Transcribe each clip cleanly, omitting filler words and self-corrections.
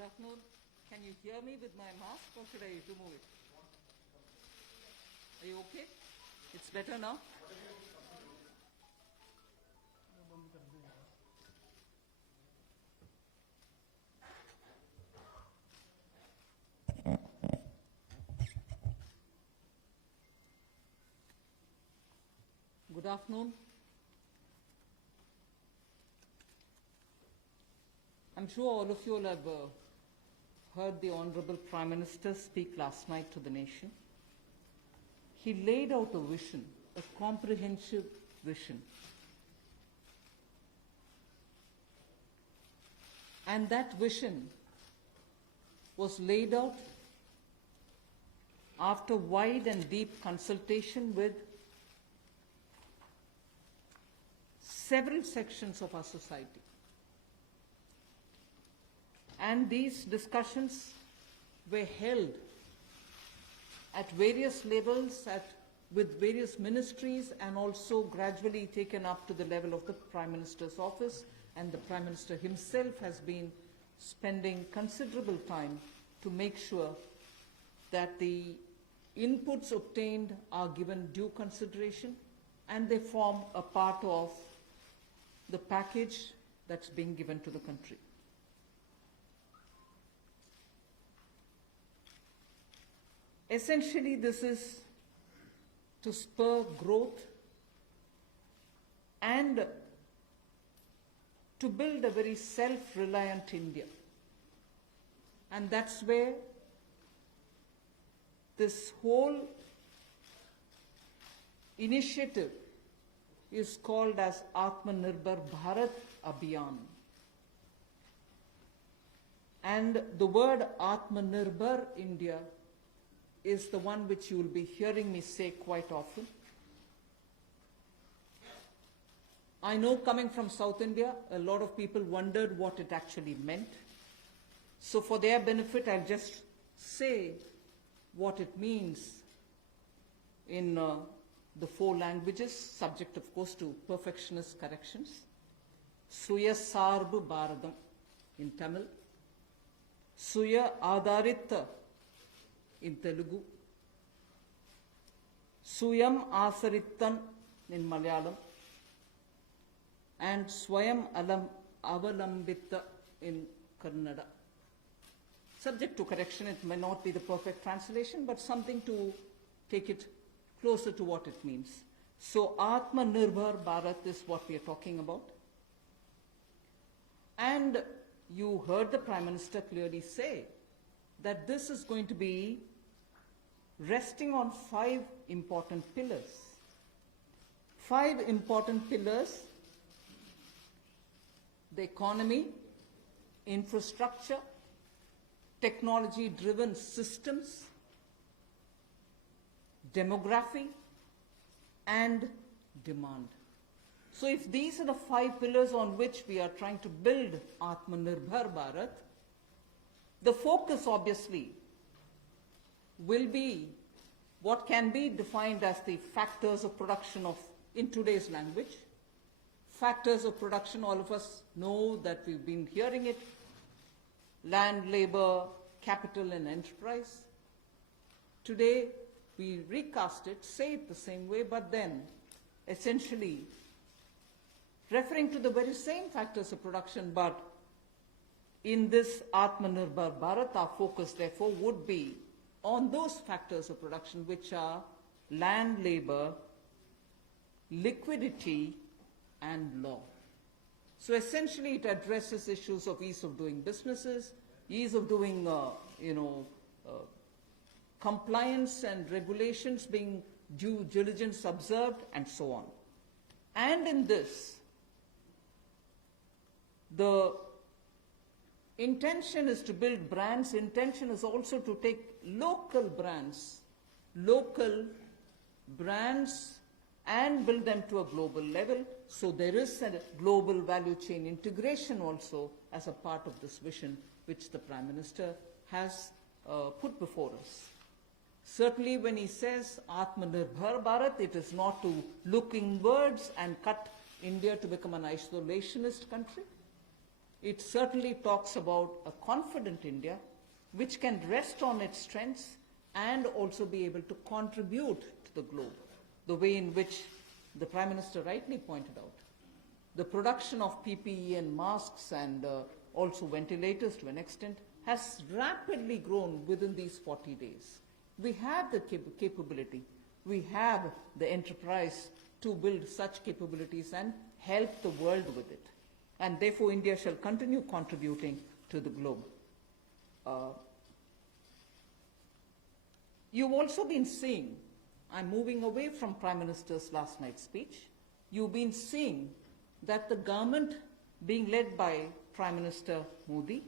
Good afternoon. Can you hear me with my mask or should I remove it? Are you okay? It's better now? Good afternoon. I'm sure all of you will have heard the Honorable Prime Minister speak last night to the nation. He laid out a vision, a comprehensive vision. And that vision was laid out after wide and deep consultation with several sections of our society. And these discussions were held at various levels, with various ministries, and also gradually taken up to the level of the Prime Minister's office. And the Prime Minister himself has been spending considerable time to make sure that the inputs obtained are given due consideration and they form a part of the package that's being given to the country. Essentially, this is to spur growth and to build a very self-reliant India. And that's where this whole initiative is called as Atmanirbhar Bharat Abhiyan. And the word Atmanirbhar India is the one which you will be hearing me say quite often. I know, coming from South India, a lot of people wondered what it actually meant. So for their benefit, I'll just say what it means in the 4 languages, subject of course to perfectionist corrections. Suya Sarbu Bharadam in Tamil, Suya Adharita in Telugu, Suyam Asarittan in Malayalam, and Swayam Avalambita in Kannada. Subject to correction, it may not be the perfect translation, but something to take it closer to what it means. So Atmanirbhar Bharat is what we are talking about. And you heard the Prime Minister clearly say that this is going to be resting on 5 important pillars. 5 important pillars: the economy, infrastructure, technology-driven systems, demography, and demand. So if these are the 5 pillars on which we are trying to build Atmanirbhar Bharat, the focus obviously will be what can be defined as the factors of production in today's language. Factors of production, all of us know that we've been hearing it: land, labor, capital, and enterprise. Today, we recast it, say it the same way, but then essentially referring to the very same factors of production, but in this Atmanirbhar Bharat, our focus therefore would be on those factors of production which are land, labor, liquidity, and law. So essentially it addresses issues of ease of doing businesses, ease of doing compliance and regulations being due diligence observed, and so on. And in this, the intention is to build brands. Intention is also to take local brands, and build them to a global level. So there is a global value chain integration also as a part of this vision which the Prime Minister has put before us. Certainly when he says Atmanirbhar Bharat, it is not to look inwards and cut India to become an isolationist country. It certainly talks about a confident India which can rest on its strengths and also be able to contribute to the globe, the way in which the Prime Minister rightly pointed out. The production of PPE and masks and also ventilators to an extent has rapidly grown within these 40 days. We have the capability, we have the enterprise to build such capabilities and help the world with it. And therefore, India shall continue contributing to the globe. You've also been seeing, I'm moving away from Prime Minister's last night's speech, you've been seeing that the government being led by Prime Minister Modi,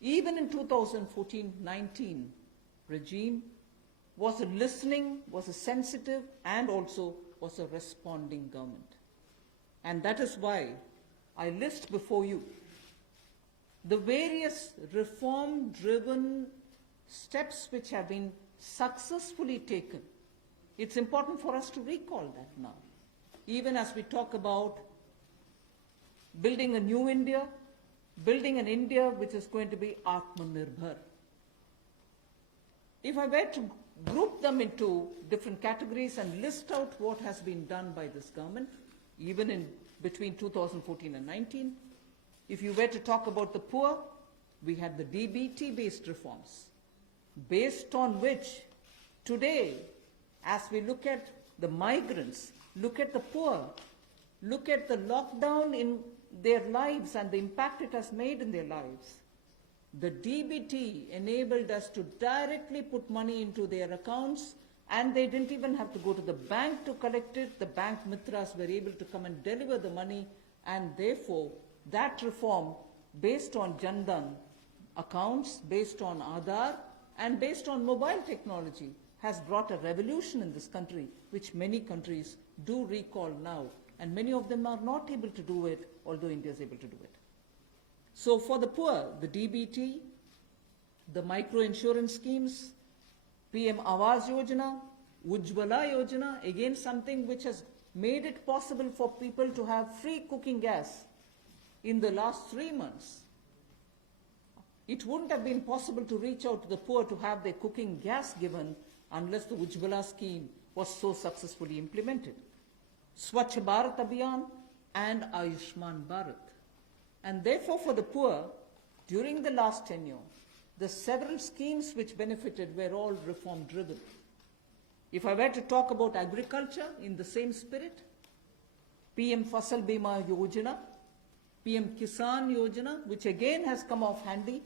even in 2014-19 regime, was a listening, was a sensitive, and also was a responding government. And that is why I list before you the various reform-driven steps which have been successfully taken. It's important for us to recall that now. Even as we talk about building a new India, building an India which is going to be Atmanirbhar. If I were to group them into different categories and list out what has been done by this government, even in between 2014 and 19, if you were to talk about the poor, we had the DBT-based reforms, based on which today, as we look at the migrants, look at the poor, look at the lockdown in their lives and the impact it has made in their lives, the DBT enabled us to directly put money into their accounts, and they didn't even have to go to the bank to collect it. The bank mitras were able to come and deliver the money, and therefore that reform based on Jan Dhan accounts, based on Aadhaar, and based on mobile technology has brought a revolution in this country, which many countries do recall now, and many of them are not able to do it, although India is able to do it. So for the poor, the DBT, the micro-insurance schemes, PM Awas Yojana, Ujjwala Yojana, again something which has made it possible for people to have free cooking gas in the last 3 months. It wouldn't have been possible to reach out to the poor to have their cooking gas given unless the Ujjwala scheme was so successfully implemented. Swachh Bharat Abhiyan and Ayushman Bharat. And therefore for the poor, during the last tenure, the several schemes which benefited were all reform driven. If I were to talk about agriculture in the same spirit, PM Fasal Bima Yojana, PM Kisan Yojana, which again has come off handy,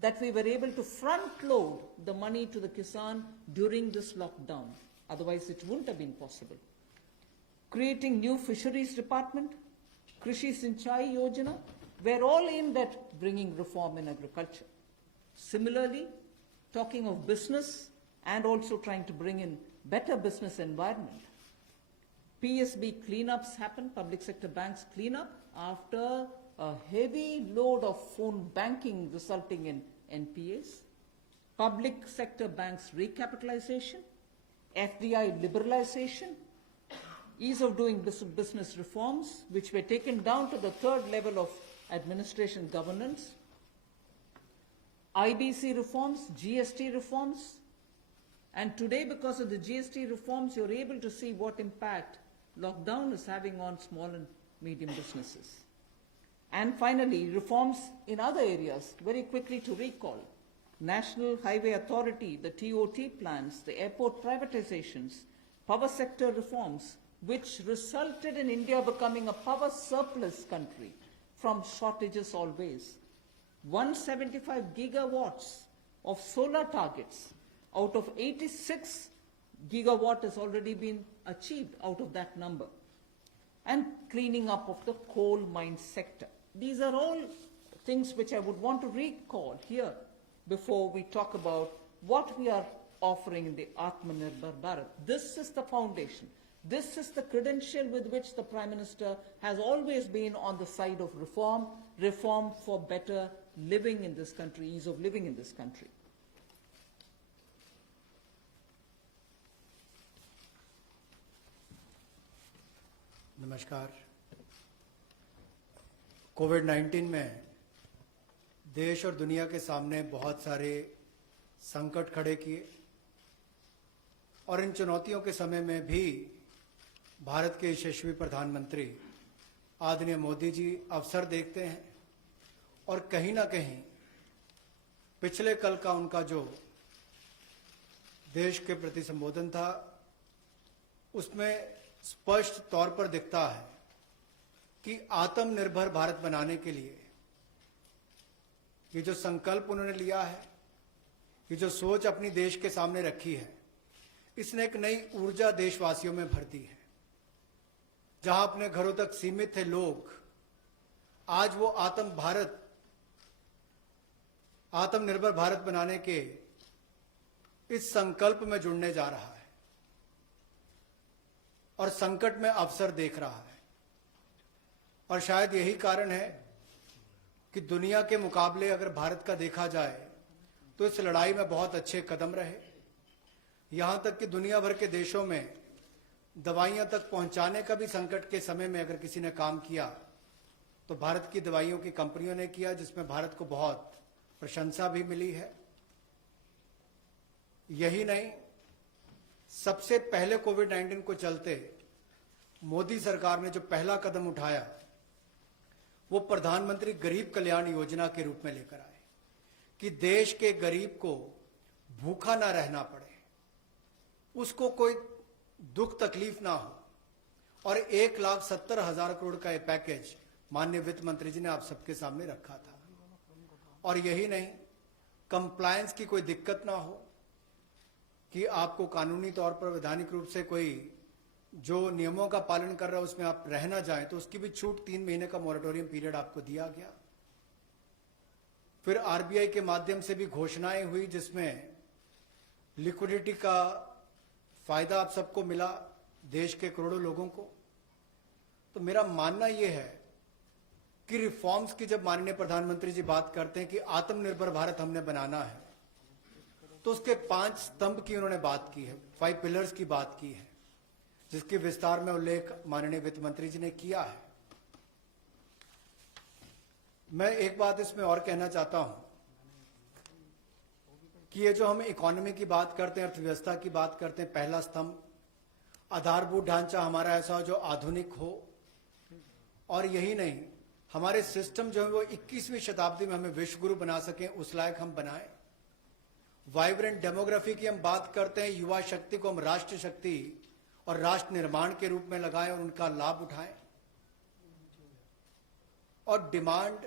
that we were able to front load the money to the Kisan during this lockdown. Otherwise it wouldn't have been possible. Creating new fisheries department, Krishi Sinchai Yojana, were all aimed at bringing reform in agriculture. Similarly, talking of business and also trying to bring in better business environment. PSB cleanups happened, public sector banks cleanup, after a heavy load of phone banking resulting in NPAs. Public sector banks recapitalization, FDI liberalization, ease of doing business reforms, which were taken down to the third level of administration governance, IBC reforms, GST reforms, and today because of the GST reforms, you're able to see what impact lockdown is having on small and medium businesses. And finally, reforms in other areas, very quickly to recall. National Highway Authority, the TOT plans, the airport privatizations, power sector reforms, which resulted in India becoming a power surplus country from shortages always. 175 gigawatts of solar targets out of 86 gigawatt has already been achieved out of that number. And cleaning up of the coal mine sector. These are all things which I would want to recall here before we talk about what we are offering in the Atmanirbhar Bharat. This is the foundation. This is the credential with which the Prime Minister has always been on the side of reform, reform for better living in this country, ease of living in this country. नमस्कार। कोविड-19 में देश और दुनिया के सामने बहुत सारे संकट खड़े किए और इन चुनौतियों के समय में भी भारत के यशस्वी प्रधानमंत्री आदरणीय मोदी जी अवसर देखते हैं और कहीं ना कहीं पिछले कल का उनका जो देश के प्रति संबोधन था उसमें स्पष्ट तौर पर दिखता है कि आत्मनिर्भर भारत बनाने के लिए ये जो संकल्प उन्होंने लिया है, ये जो सोच अपनी देश के सामने रखी है, इसने एक नई ऊर्जा देशवासियों में भर दी है। जहां अपने घरों तक सीमित थे लोग, आज वो आत्मनिर्भर भारत बनाने के इस संकल्प में जुड़ने जा रहा है और संकट में अवसर देख रहा है। और शायद यही कारण है कि दुनिया के मुकाबले अगर भारत का देखा जाए तो इस लड़ाई में बहुत अच्छे कदम रहे। यहां तक कि दुनिया भर के देशों में दवाइयां तक पहुंचाने का भी संकट के समय में अगर किसी ने काम किया तो भारत की दवाइयों की कंपनियों ने किया, जिसमें भारत को बहुत प्रशंसा भी मिली है। यही नहीं, सबसे पहले कोविड-19 को चलते मोदी सरकार ने जो पहला कदम उठाया वो प्रधानमंत्री गरीब कल्याण योजना के रूप में लेकर आए कि देश के गरीब को भूखा ना रहना पड़े, उसको कोई दुख तकलीफ ना हो। और 1,70,000 करोड़ का ये पैकेज माननीय वित्त मंत्री जी ने आप सबके सामने रखा था। और यही नहीं, कंप्लायंस की कोई दिक्कत ना हो कि आपको कानूनी तौर पर वैधानिक रूप से कोई जो नियमों का पालन कर रहा है उसमें आप रह ना जाएं, तो उसकी भी छूट 3 महीने का मॉरेटोरियम पीरियड आपको दिया गया। फिर आरबीआई के माध्यम से भी घोषणाएं हुई जिसमें लिक्विडिटी का फायदा आप सबको मिला, देश के करोड़ों लोगों को। तो मेरा मानना यह है कि रिफॉर्म्स की जब माननीय प्रधानमंत्री जी बात करते हैं कि आत्मनिर्भर भारत हमने बनाना है, तो उसके 5 स्तंभ की उन्होंने बात की है, 5 पिलर्स की बात की है, जिसके विस्तार में उल्लेख माननीय वित्त मंत्री जी ने किया है। मैं एक बात इसमें और कहना चाहता हूं कि ये जो हम इकोनॉमी की बात करते हैं, अर्थव्यवस्था की बात करते हैं, पहला स्तंभ आधारभूत ढांचा हमारा ऐसा हो जो आधुनिक हो। और यही नहीं, हमारे सिस्टम जो है वो 21वीं शताब्दी में हमें विश्व गुरु बना सकें, उस लायक हम बनाएं। वाइब्रेंट डेमोग्राफी की हम बात करते हैं, युवा शक्ति को हम राष्ट्र शक्ति और राष्ट्र निर्माण के रूप में लगाएं और उनका लाभ उठाएं। और डिमांड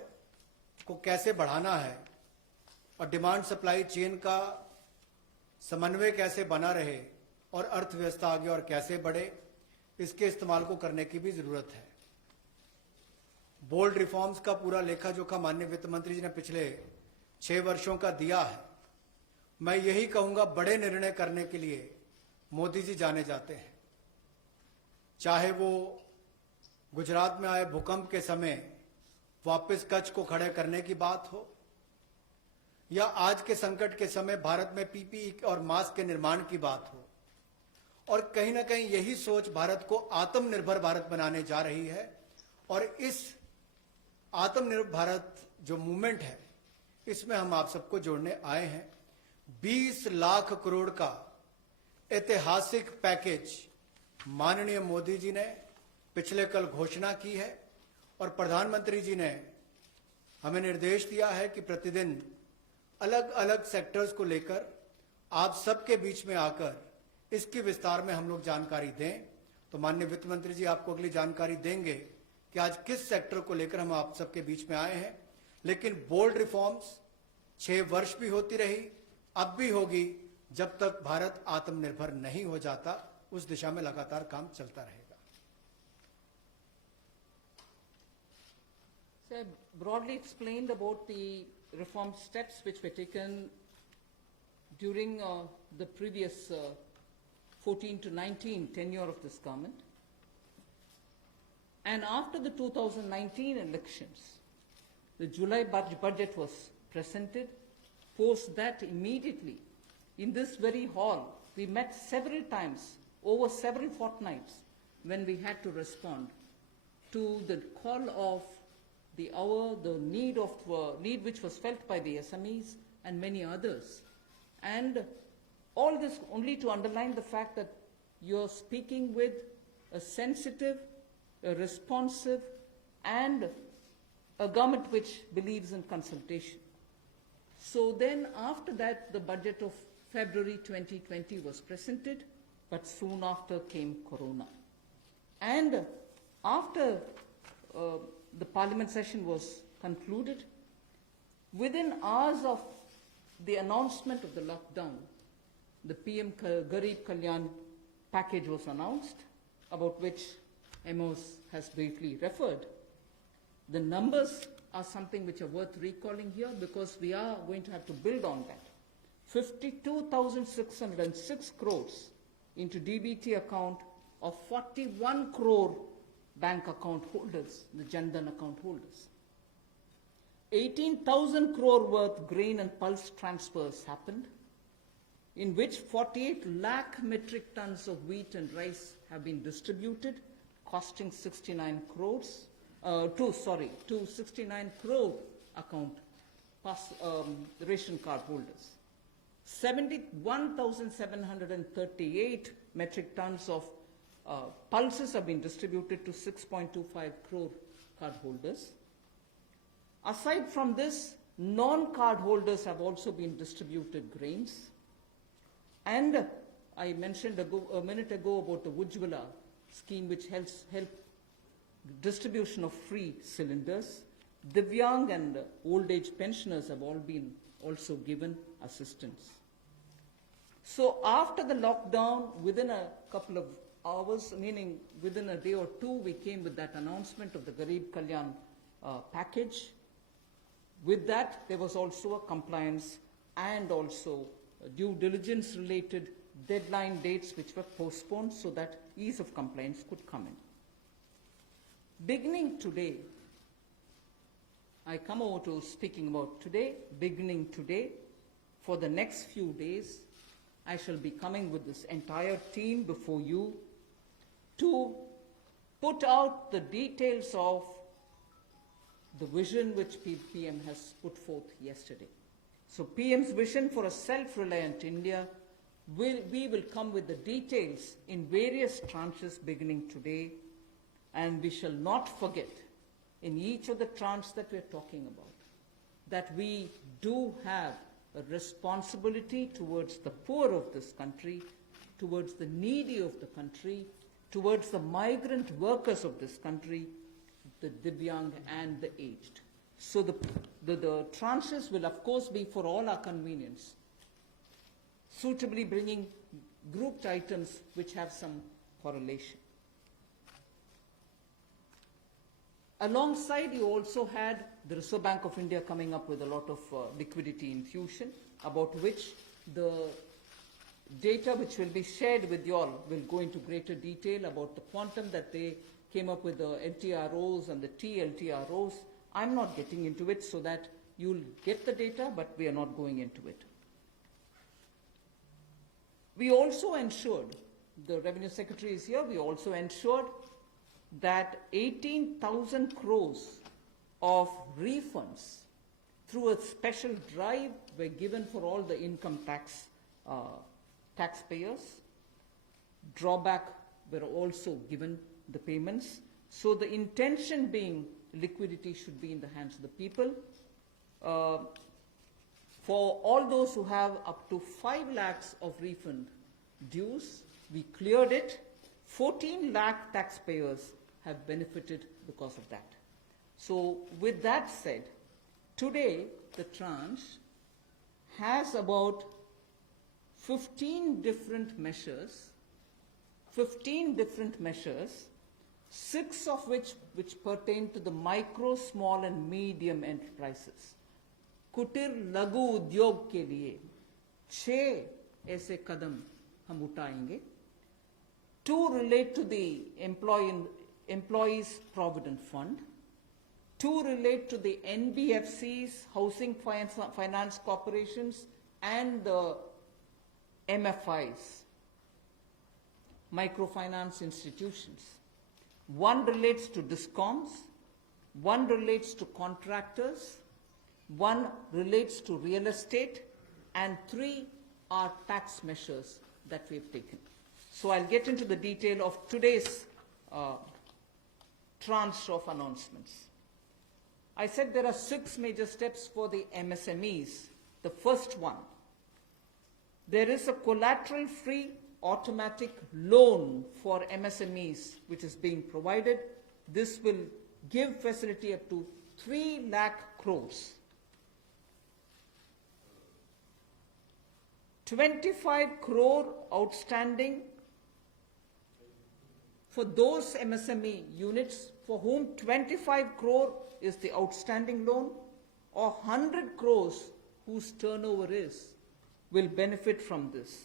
को कैसे बढ़ाना है और डिमांड सप्लाई चेन का समन्वय कैसे बना रहे और अर्थव्यवस्था आगे और कैसे बढ़े, इसके इस्तेमाल को करने की भी जरूरत है। बोल्ड रिफॉर्म्स का पूरा लेखा जोखा माननीय वित्त मंत्री जी ने पिछले 6 वर्षों का दिया है। मैं यही कहूंगा, बड़े निर्णय करने के लिए मोदी जी जाने जाते हैं। चाहे वो गुजरात में आए भूकंप के समय वापस कच्छ को खड़े करने की बात हो, या आज के संकट के समय भारत में पीपीई और मास्क के निर्माण की बात हो। और कहीं ना कहीं यही सोच भारत को आत्मनिर्भर भारत बनाने जा रही है। और इस आत्मनिर्भर भारत जो मूवमेंट है, इसमें हम आप सबको जोड़ने आए हैं। 20 लाख करोड़ का ऐतिहासिक पैकेज माननीय मोदी जी ने पिछले कल घोषणा की है और प्रधानमंत्री जी ने हमें निर्देश दिया है कि प्रतिदिन अलग अलग सेक्टर्स को लेकर आप सबके बीच में आकर इसके विस्तार में हम लोग जानकारी दें। तो माननीय वित्त मंत्री जी आपको अगली जानकारी देंगे कि आज किस सेक्टर को लेकर हम आप सबके बीच में आए हैं। लेकिन बोल्ड रिफॉर्म्स 6 वर्ष भी होती रही, अब भी होगी, जब तक भारत आत्मनिर्भर नहीं हो जाता। उस दिशा में लगातार काम चलता रहेगा। So I broadly explained about the reform steps which were taken during the previous 14 to 19 tenure of this government. And after the 2019 elections, the July budget was presented. Post that, immediately, in this very hall, we met several times over several fortnights when we had to respond to the call of the hour, the need which was felt by the SMEs and many others. And all this only to underline the fact that you're speaking with a sensitive, a responsive, and a government which believes in consultation. So then after that, the budget of February 2020 was presented, but soon after came Corona. And after the parliament session was concluded, within hours of the announcement of the lockdown, the PM Garib Kalyan package was announced, about which Amos has briefly referred. The numbers are something which are worth recalling here because we are going to have to build on that. 52,606 crores into DBT account of 41 crore bank account holders, the Jan Dhan account holders. 18,000 crore worth grain and pulse transfers happened, in which 48 lakh metric tons of wheat and rice have been distributed, costing 69 crores, to 69 crore account ration card holders. 71,738 metric tons of pulses have been distributed to 6.25 crore card holders. Aside from this, non-card holders have also been distributed grains. And I mentioned a minute ago about the Ujjwala scheme, which helps distribution of free cylinders. Divyang and old age pensioners have all been also given assistance. So after the lockdown, within a couple of hours, meaning within a day or two, we came with that announcement of the Garib Kalyan package. With that, there was also a compliance and also due diligence related deadline dates which were postponed so that ease of compliance could come in. Beginning today, I come over to speaking about today. Beginning today, for the next few days, I shall be coming with this entire team before you to put out the details of the vision which PM has put forth yesterday. So PM's vision for a self-reliant India, we will come with the details in various tranches beginning today, and we shall not forget in each of the tranches that we are talking about that we do have a responsibility towards the poor of this country, towards the needy of the country, towards the migrant workers of this country, the Divyang and the aged. So the tranches will of course be for all our convenience, suitably bringing grouped items which have some correlation. Alongside, you also had the Reserve Bank of India coming up with a lot of liquidity infusion, about which the data which will be shared with you all will go into greater detail about the quantum that they came up with, the LTROs and the TLTROs. I'm not getting into it so that you'll get the data, but we are not going into it. We also ensured, the Revenue Secretary is here, we also ensured that 18,000 crores of refunds through a special drive were given for all the income tax taxpayers. Drawback were also given the payments. So the intention being liquidity should be in the hands of the people. For all those who have up to 5 lakhs of refund dues, we cleared it. 14 lakh taxpayers have benefited because of that. So with that said, today the tranche has about 15 different measures, 6 of which pertain to the micro, small and medium enterprises. कुटीर लघु उद्योग के लिए 6 ऐसे कदम हम उठाएंगे. 2 relate to the Employees Provident Fund. 2 relate to the NBFCs, Housing Finance Corporations, and the MFIs, microfinance institutions. 1 relates to DISCOMs, one relates to contractors, one relates to real estate, and 3 are tax measures that we've taken. So I'll get into the detail of today's tranche of announcements. I said there are 6 major steps for the MSMEs. The first one, there is a collateral-free automatic loan for MSMEs which is being provided. This will give facility up to 3 lakh crores. 25 crore outstanding for those MSME units for whom 25 crore is the outstanding loan, or 100 crores whose turnover will benefit from this.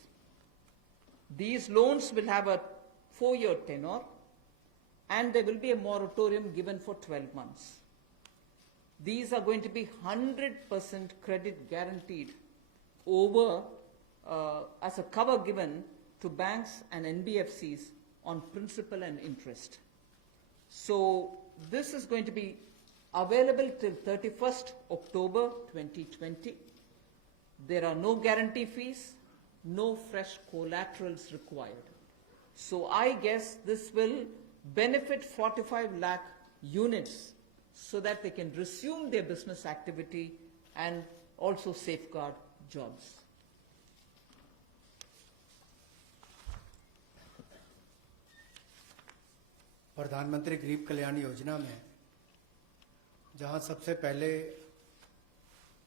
These loans will have a 4-year tenure, and there will be a moratorium given for 12 months. These are going to be 100% credit guaranteed over as a cover given to banks and NBFCs on principal and interest. So this is going to be available till 31st October 2020. There are no guarantee fees, no fresh collaterals required. So I guess this will benefit 45 lakh units so that they can resume their business activity and also safeguard jobs. प्रधानमंत्री गरीब कल्याण योजना में जहां सबसे पहले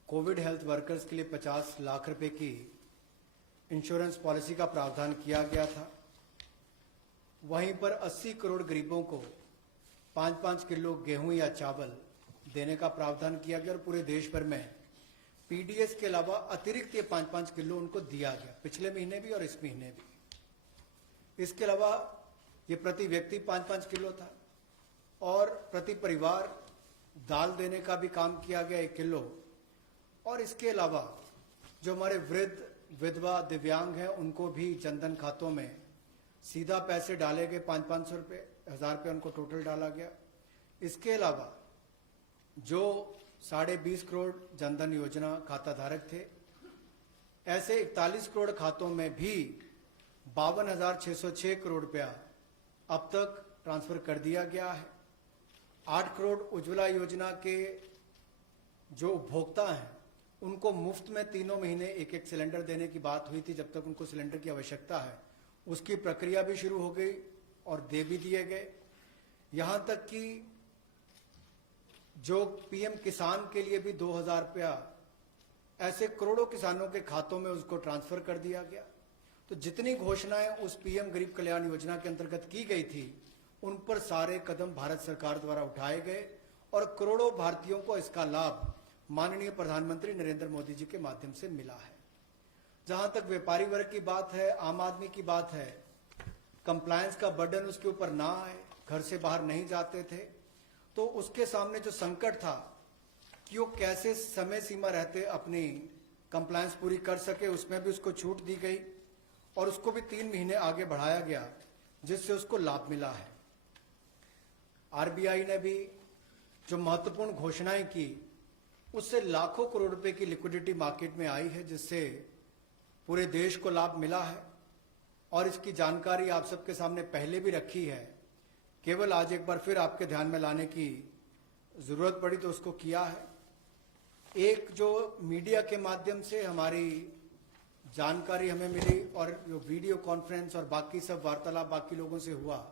Covid health workers के लिए 50 लाख रुपए की इंश्योरेंस पॉलिसी का प्रावधान किया गया था, वहीं पर 80 करोड़ गरीबों को 5-5 किलो गेहूं या चावल देने का प्रावधान किया गया और पूरे देश भर में पीडीएस के अलावा अतिरिक्त ये 5-5 किलो उनको दिया गया, पिछले महीने भी और इस महीने भी। इसके अलावा ये प्रति व्यक्ति 5-5 किलो था और प्रति परिवार दाल देने का भी काम किया गया 1 किलो, और इसके अलावा जो हमारे वृद्ध, विधवा, दिव्यांग हैं उनको भी जनधन खातों में सीधा पैसे डाले गए, 500-500 रुपये, 1000 रुपये उनको टोटल डाला गया। इसके अलावा जो 20.5 करोड़ जनधन योजना खाता धारक थे, ऐसे 41 करोड़ खातों में भी 52,606 करोड़ रुपया अब तक ट्रांसफर कर दिया गया है। 8 करोड़ उज्ज्वला योजना के जो उपभोक्ता हैं उनको मुफ्त में 3 महीने 1-1 सिलेंडर देने की बात हुई थी, जब तक उनको सिलेंडर की आवश्यकता है। उसकी प्रक्रिया भी शुरू हो गई और दे भी दिए गए। यहां तक कि जो पीएम किसान के लिए भी 2,000 रुपया ऐसे करोड़ों किसानों के खातों में उसको ट्रांसफर कर दिया गया। तो जितनी घोषणाएं उस पीएम गरीब कल्याण योजना के अंतर्गत की गई थी, उन पर सारे कदम भारत सरकार द्वारा उठाए गए और करोड़ों भारतीयों को इसका लाभ माननीय प्रधानमंत्री नरेंद्र मोदी जी के माध्यम से मिला है। जहां तक व्यापारी वर्ग की बात है, आम आदमी की बात है, कंप्लायंस का बर्डन उसके ऊपर ना आए, घर से बाहर नहीं जाते थे, तो उसके सामने जो संकट था कि वो कैसे समय सीमा रहते अपनी कंप्लायंस पूरी कर सके, उसमें भी उसको छूट दी गई और उसको भी 3 महीने आगे बढ़ाया गया, जिससे उसको लाभ मिला है। आरबीआई ने भी जो महत्वपूर्ण घोषणाएं की, उससे लाखों करोड़ रुपए की लिक्विडिटी मार्केट में आई है, जिससे पूरे देश को लाभ मिला है और इसकी जानकारी आप सबके सामने पहले भी रखी है। केवल आज एक बार फिर आपके ध्यान में लाने की जरूरत पड़ी तो उसको किया है। एक जो मीडिया के माध्यम से हमारी जानकारी हमें मिली और जो वीडियो कॉन्फ्रेंस और बाकी सब वार्तालाप बाकी लोगों से हुआ,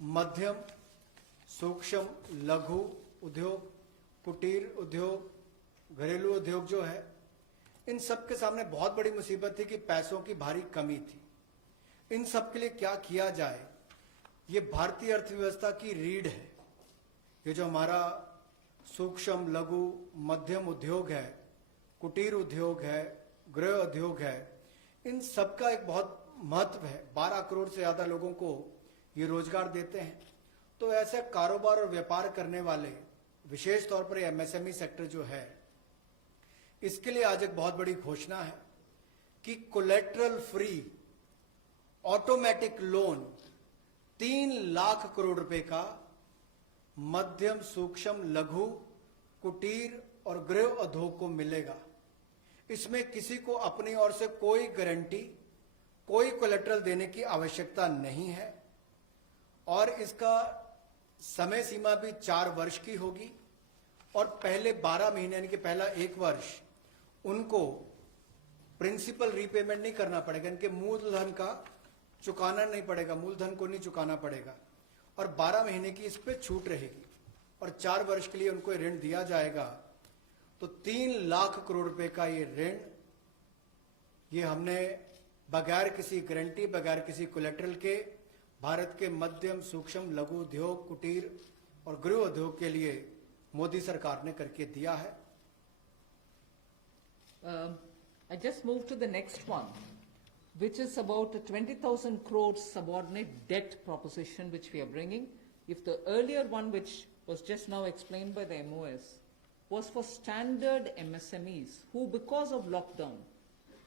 मध्यम, सूक्ष्म, लघु उद्योग, कुटीर उद्योग, घरेलू उद्योग जो है, इन सब के सामने बहुत बड़ी मुसीबत थी कि पैसों की भारी कमी थी। इन सब के लिए क्या किया जाए, ये भारतीय अर्थव्यवस्था की रीढ़ है। ये जो हमारा सूक्ष्म, लघु, मध्यम उद्योग है, कुटीर उद्योग है, गृह उद्योग है, इन सब का एक बहुत महत्व है। 12 करोड़ से ज्यादा लोगों को ये रोजगार देते हैं। तो ऐसे कारोबार और व्यापार करने वाले, विशेष तौर पर एमएसएमई सेक्टर जो है, इसके लिए आज एक बहुत बड़ी घोषणा है कि collateral free automatic loan 3 lakh crore रुपए का मध्यम सूक्ष्म लघु कुटीर और गृह उद्योग को मिलेगा। इसमें किसी को अपनी ओर से कोई गारंटी, कोई कोलेटरल देने की आवश्यकता नहीं है और इसका समय सीमा भी 4 वर्ष की होगी और पहले 12 महीने यानी कि पहला 1 वर्ष उनको प्रिंसिपल रीपेमेंट नहीं करना पड़ेगा, इनके मूलधन का चुकाना नहीं पड़ेगा, मूलधन को नहीं चुकाना पड़ेगा और 12 महीने की इस पे छूट रहेगी और 4 वर्ष के लिए उनको ऋण दिया जाएगा। तो 3 लाख करोड़ रुपए का ये ऋण, ये हमने बगैर किसी गारंटी, बगैर किसी कोलेटरल के भारत के मध्यम सूक्ष्म लघु उद्योग, कुटीर और गृह उद्योग के लिए मोदी सरकार ने करके दिया है। I just move to the next one, which is about a 20,000 crore subordinate debt proposition which we are bringing. If the earlier one, which was just now explained by the MOS, was for standard MSMEs who, because of lockdown,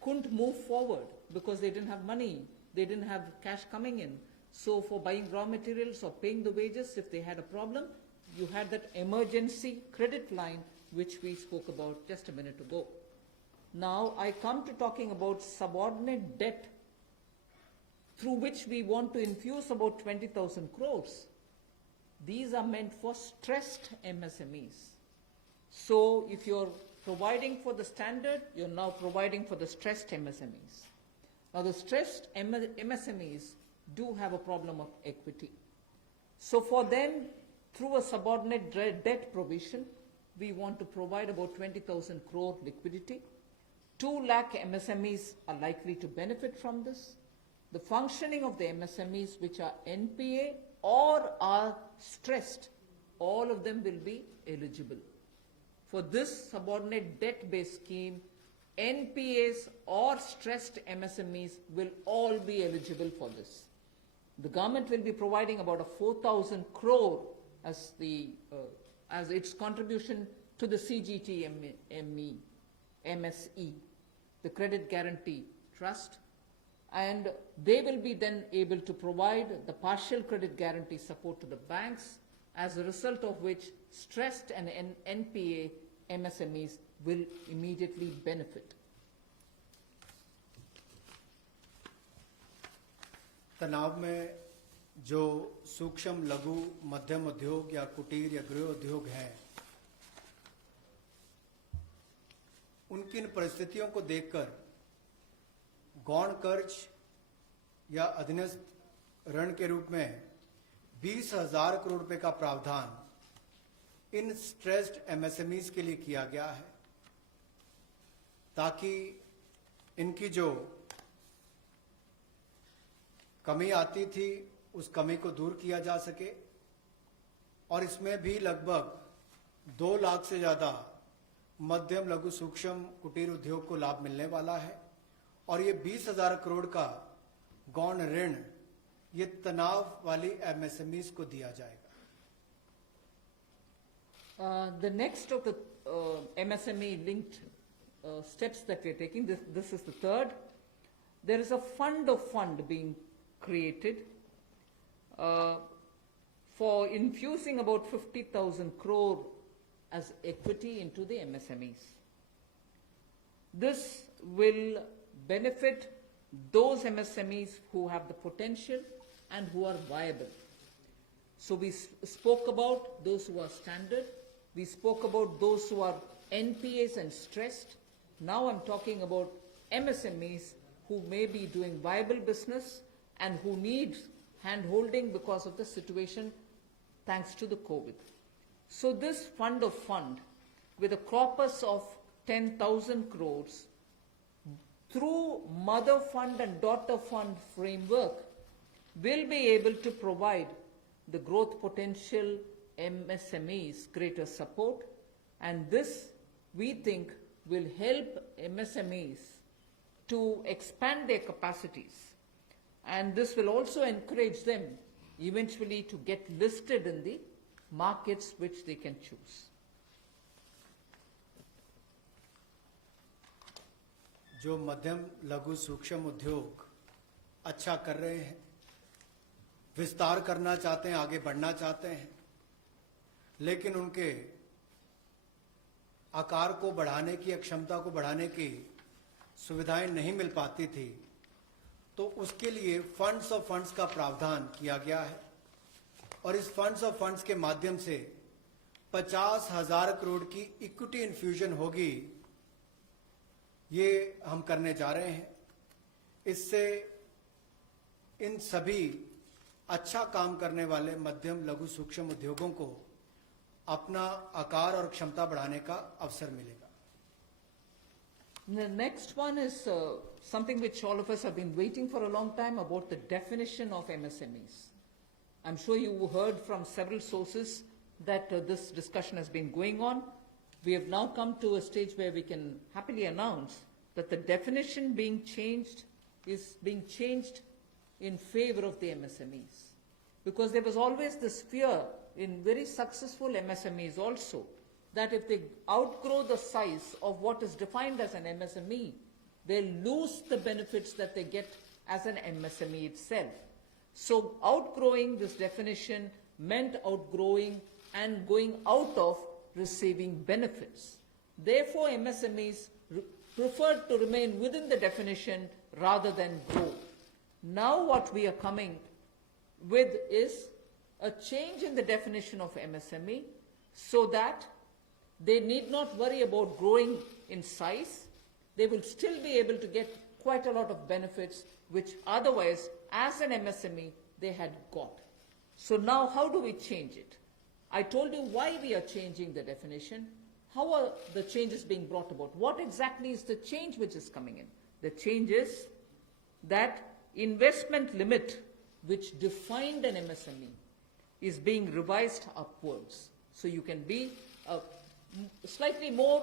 couldn't move forward because they didn't have money, they didn't have cash coming in. So for buying raw materials or paying the wages, if they had a problem, you had that emergency credit line which we spoke about just a minute ago. Now I come to talking about subordinate debt through which we want to infuse about 20,000 crores. These are meant for stressed MSMEs. So if you're providing for the standard, you're now providing for the stressed MSMEs. Now the stressed MSMEs do have a problem of equity. So for them, through a subordinate debt provision, we want to provide about 20,000 crore liquidity. 2 lakh MSMEs are likely to benefit from this. The functioning of the MSMEs which are NPA or are stressed, all of them will be eligible. For this subordinate debt-based scheme, NPAs or stressed MSMEs will all be eligible for this. The government will be providing about a 4,000 crore as its contribution to the CGTMSE, the Credit Guarantee Trust, and they will be then able to provide the partial credit guarantee support to the banks, as a result of which stressed and NPA MSMEs will immediately benefit. तनाव में जो सूक्ष्म लघु मध्यम उद्योग या कुटीर या गृह उद्योग हैं, उनकी इन परिस्थितियों को देखकर गौण कर्ज या अधीनस्थ ऋण के रूप में 20,000 करोड़ रुपए का प्रावधान इन स्ट्रेस्ड एमएसएमईज के लिए किया गया है, ताकि इनकी जो कमी आती थी उस कमी को दूर किया जा सके। और इसमें भी लगभग 2 लाख से ज्यादा मध्यम लघु सूक्ष्म कुटीर उद्योग को लाभ मिलने वाला है और ये 20,000 करोड़ का गौण ऋण ये तनाव वाली एमएसएमईज को दिया जाएगा। The next of the MSME linked steps that we are taking, this is the third. There is a fund of fund being created for infusing about 50,000 crore as equity into the MSMEs. This will benefit those MSMEs who have the potential and who are viable. So we spoke about those who are standard, we spoke about those who are NPAs and stressed. Now I'm talking about MSMEs who may be doing viable business and who need hand-holding because of the situation thanks to the COVID. So this fund of fund, with a corpus of 10,000 crores, through mother fund and daughter fund framework, will be able to provide the growth potential MSMEs greater support, and this, we think, will help MSMEs to expand their capacities, and this will also encourage them eventually to get listed in the markets which they can choose. जो मध्यम लघु सूक्ष्म उद्योग अच्छा कर रहे हैं, विस्तार करना चाहते हैं, आगे बढ़ना चाहते हैं, लेकिन उनके आकार को बढ़ाने की या क्षमता को बढ़ाने की सुविधाएं नहीं मिल पाती थी, तो उसके लिए फंड्स ऑफ फंड्स का प्रावधान किया गया है और इस फंड्स ऑफ फंड्स के माध्यम से 50,000 करोड़ की इक्विटी इन्फ्यूजन होगी, ये हम करने जा रहे हैं। इससे इन सभी अच्छा काम करने वाले मध्यम लघु सूक्ष्म उद्योगों को अपना आकार और क्षमता बढ़ाने का अवसर मिलेगा। The next one is something which all of us have been waiting for a long time, about the definition of MSMEs. I'm sure you heard from several sources that this discussion has been going on. We have now come to a stage where we can happily announce that the definition being changed is being changed in favor of the MSMEs. Because there was always this fear in very successful MSMEs also, that if they outgrow the size of what is defined as an MSME, they'll lose the benefits that they get as an MSME itself. So outgrowing this definition meant outgrowing and going out of receiving benefits. Therefore, MSMEs preferred to remain within the definition rather than grow. Now what we are coming with is a change in the definition of MSME so that they need not worry about growing in size. They will still be able to get quite a lot of benefits which otherwise, as an MSME, they had got. So now how do we change it? I told you why we are changing the definition. How are the changes being brought about? What exactly is the change which is coming in? The change is that investment limit which defined an MSME is being revised upwards. So you can be a slightly more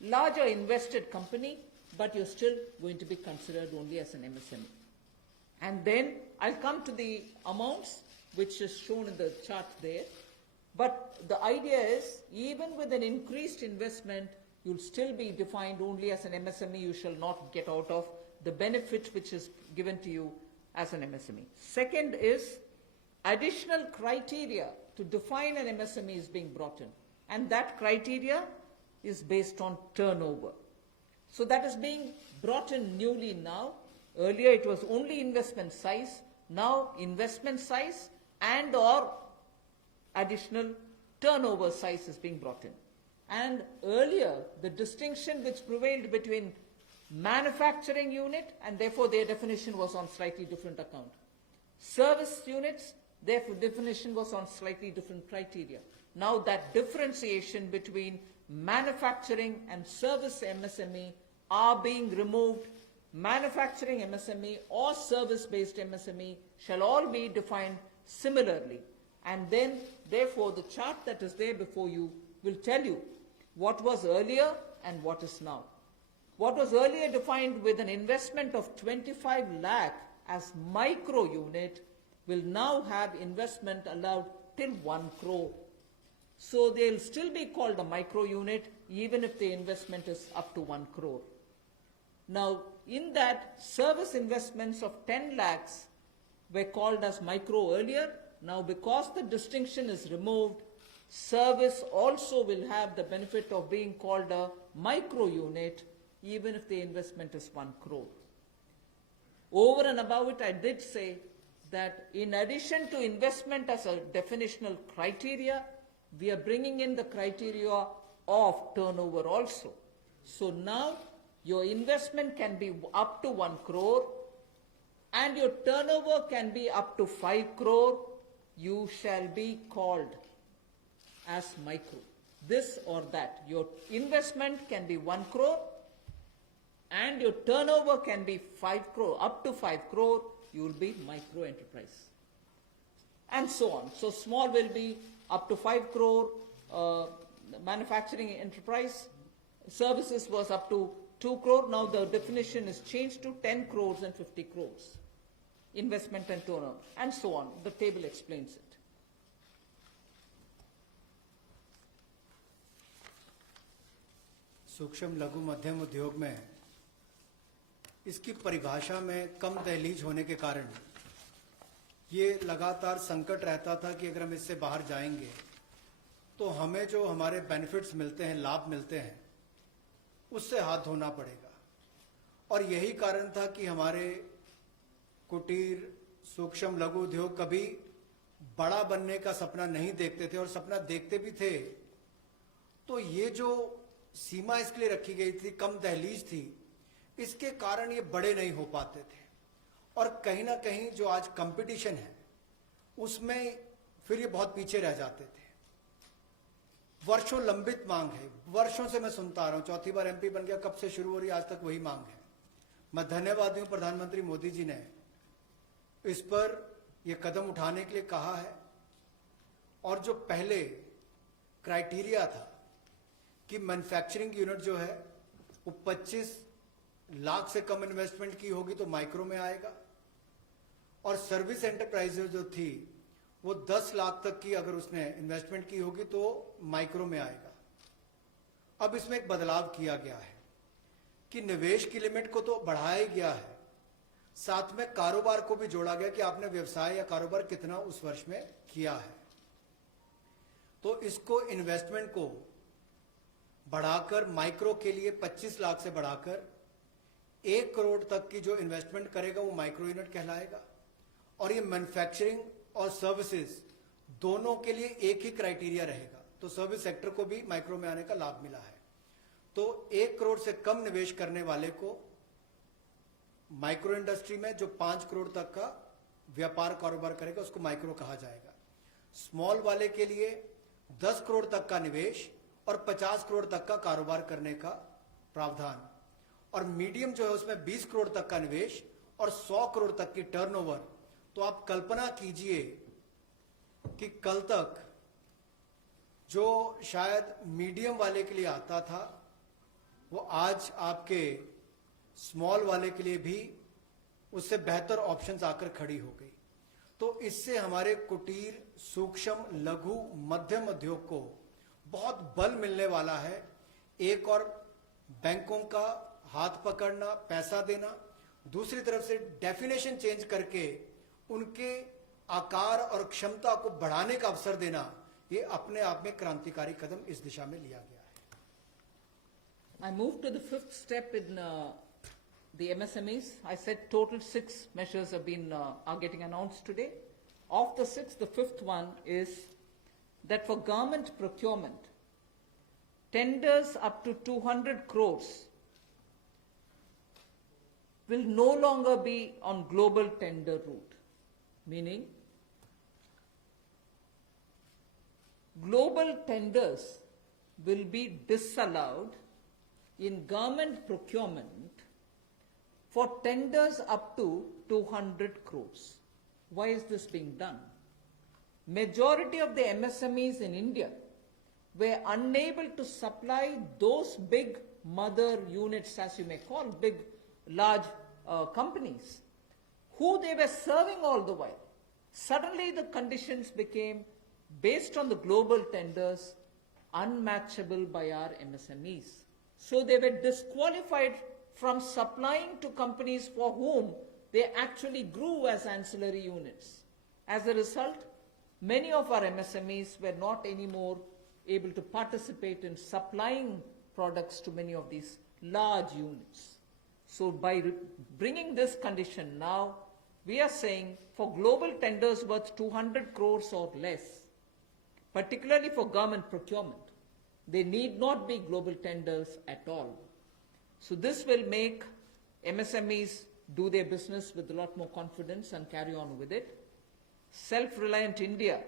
larger invested company, but you're still going to be considered only as an MSME. And then I'll come to the amounts which is shown in the chart there. But the idea is, even with an increased investment, you'll still be defined only as an MSME. You shall not get out of the benefit which is given to you as an MSME. Second is, additional criteria to define an MSME is being brought in. And that criteria is based on turnover. So that is being brought in newly now. Earlier it was only investment size. Now investment size and or additional turnover size is being brought in. And earlier, the distinction which prevailed between manufacturing unit, and therefore their definition was on slightly different account. Service units, their definition was on slightly different criteria. Now that differentiation between manufacturing and service MSME are being removed. Manufacturing MSME or service-based MSME shall all be defined similarly. And then, therefore, the chart that is there before you will tell you what was earlier and what is now. What was earlier defined with an investment of 25 lakh as micro unit will now have investment allowed till 1 crore. So they'll still be called a micro unit even if the investment is up to 1 crore. Now, in that, service investments of 10 lakhs were called as micro earlier. Now, because the distinction is removed, service also will have the benefit of being called a micro unit even if the investment is 1 crore. Over and above it, I did say that in addition to investment as a definitional criteria, we are bringing in the criteria of turnover also. So now your investment can be up to 1 crore and your turnover can be up to 5 crore. You shall be called as micro. This or that. Your investment can be 1 crore and your turnover can be 5 crore. Up to 5 crore, you will be micro enterprise. And so on. So small will be up to 5 crore, manufacturing enterprise. Services was up to 2 crore. Now the definition is changed to 10 crores and 50 crores. Investment and turnover, and so on. The table explains it. सूक्ष्म लघु मध्यम उद्योग में इसकी परिभाषा में कम दहलीज होने के कारण ये लगातार संकट रहता था कि अगर हम इससे बाहर जाएंगे तो हमें जो हमारे बेनिफिट्स मिलते हैं, लाभ मिलते हैं, उससे हाथ धोना पड़ेगा। और यही कारण था कि हमारे कुटीर सूक्ष्म लघु उद्योग कभी बड़ा बनने का सपना नहीं देखते थे, और सपना देखते भी थे तो ये जो सीमा इसके लिए रखी गई थी, कम दहलीज थी, इसके कारण ये बड़े नहीं हो पाते थे। और कहीं ना कहीं जो आज कंपटीशन है उसमें फिर ये बहुत पीछे रह जाते थे। वर्षों लंबित मांग है, वर्षों से मैं सुनता आ रहा हूं, चौथी बार एमपी बन गया, कब से शुरू हो रही, आज तक वही मांग है। मैं धन्यवादी हूं प्रधानमंत्री मोदी जी ने इस पर यह कदम उठाने के लिए कहा है। और जो पहले क्राइटेरिया था कि मैन्युफैक्चरिंग यूनिट जो है वो 25 लाख से कम इन्वेस्टमेंट की होगी तो माइक्रो में आएगा, और सर्विस एंटरप्राइज जो थी वो 10 लाख तक की अगर उसने इन्वेस्टमेंट की होगी तो माइक्रो में आएगा। अब इसमें एक बदलाव किया गया है कि निवेश की लिमिट को तो बढ़ाया गया है, साथ में कारोबार को भी जोड़ा गया कि आपने व्यवसाय या कारोबार कितना उस वर्ष में किया है। तो इसको इन्वेस्टमेंट को बढ़ाकर माइक्रो के लिए 25 लाख से बढ़ाकर 1 करोड़ तक की जो इन्वेस्टमेंट करेगा वो माइक्रो यूनिट कहलाएगा। और ये मैन्युफैक्चरिंग और सर्विसेज दोनों के लिए एक ही क्राइटेरिया रहेगा, तो सर्विस सेक्टर को भी माइक्रो में आने का लाभ मिला है। तो 1 करोड़ से कम निवेश करने वाले को माइक्रो इंडस्ट्री में, जो 5 करोड़ तक का व्यापार कारोबार करेगा उसको माइक्रो कहा जाएगा। स्मॉल वाले के लिए 10 करोड़ तक का निवेश और 50 करोड़ तक का कारोबार करने का प्रावधान, और मीडियम जो है उसमें 20 करोड़ तक का निवेश और 100 करोड़ तक की टर्नओवर। तो आप कल्पना कीजिए कि कल तक जो शायद मीडियम वाले के लिए आता था वो आज आपके स्मॉल वाले के लिए भी उससे बेहतर ऑप्शंस आकर खड़ी हो गई। तो इससे हमारे कुटीर सूक्ष्म लघु मध्यम उद्योग को बहुत बल मिलने वाला है। एक और बैंकों का हाथ पकड़ना, पैसा देना, दूसरी तरफ से डेफिनेशन चेंज करके उनके आकार और क्षमता को बढ़ाने का अवसर देना, ये अपने आप में क्रांतिकारी कदम इस दिशा में लिया गया है। I move to the fifth step in the MSMEs. I said total 6 measures are getting announced today. Of the 6, the fifth one is that for government procurement, tenders up to 200 crores will no longer be on global tender route, meaning global tenders will be disallowed in government procurement for tenders up to 200 crores. Why is this being done? Majority of the MSMEs in India were unable to supply those big mother units, as you may call, large companies, who they were serving all the while. Suddenly the conditions became, based on the global tenders, unmatchable by our MSMEs. So they were disqualified from supplying to companies for whom they actually grew as ancillary units. As a result, many of our MSMEs were not anymore able to participate in supplying products to many of these large units. So by bringing this condition now, we are saying for global tenders worth 200 crores or less, particularly for government procurement, they need not be global tenders at all. So this will make MSMEs do their business with a lot more confidence and carry on with it. Self-reliant India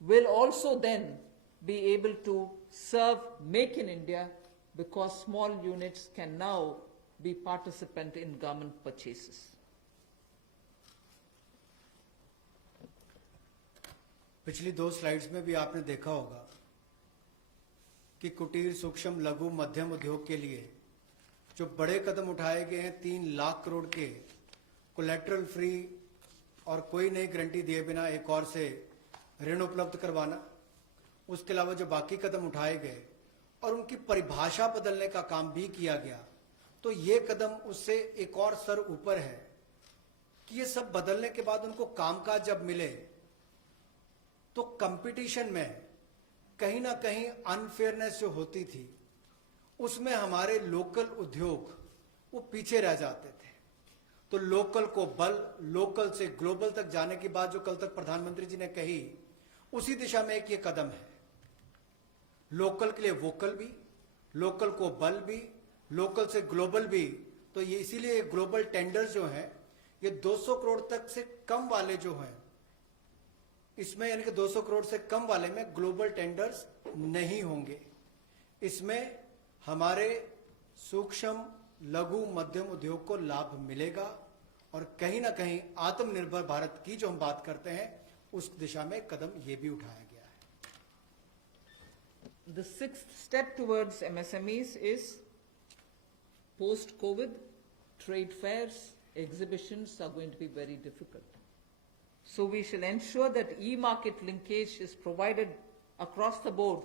will also then be able to serve Make in India, because small units can now be participant in government purchases. पिछली 2 slides में भी आपने देखा होगा कि कुटीर सूक्ष्म लघु मध्यम उद्योग के लिए जो बड़े कदम उठाए गए हैं, 3 लाख करोड़ के कोलेटरल फ्री और कोई नई गारंटी दिए बिना एक और से ऋण उपलब्ध करवाना, उसके अलावा जो बाकी कदम उठाए गए और उनकी परिभाषा बदलने का काम भी किया गया, तो ये कदम उससे एक और स्तर ऊपर है कि ये सब बदलने के बाद उनको कामकाज जब मिले तो कंपटीशन में कहीं ना कहीं अनफेयरनेस जो होती थी उसमें हमारे लोकल उद्योग वो पीछे रह जाते थे। तो लोकल को बल, लोकल से ग्लोबल तक जाने की बात जो कल तक प्रधानमंत्री जी ने कही, उसी दिशा में एक ये कदम है। लोकल के लिए वोकल भी, लोकल को बल भी, लोकल से ग्लोबल भी। तो ये इसीलिए ग्लोबल टेंडर्स जो हैं ये 200 करोड़ तक से कम वाले जो हैं, इसमें यानी कि 200 करोड़ से कम वाले में ग्लोबल टेंडर्स नहीं होंगे। इसमें हमारे सूक्ष्म लघु मध्यम उद्योग को लाभ मिलेगा और कहीं ना कहीं आत्मनिर्भर भारत की जो हम बात करते हैं उस दिशा में कदम ये भी उठाया गया है। The sixth step towards MSMEs is post-COVID, trade fairs, exhibitions are going to be very difficult. So we shall ensure that e-market linkage is provided across the board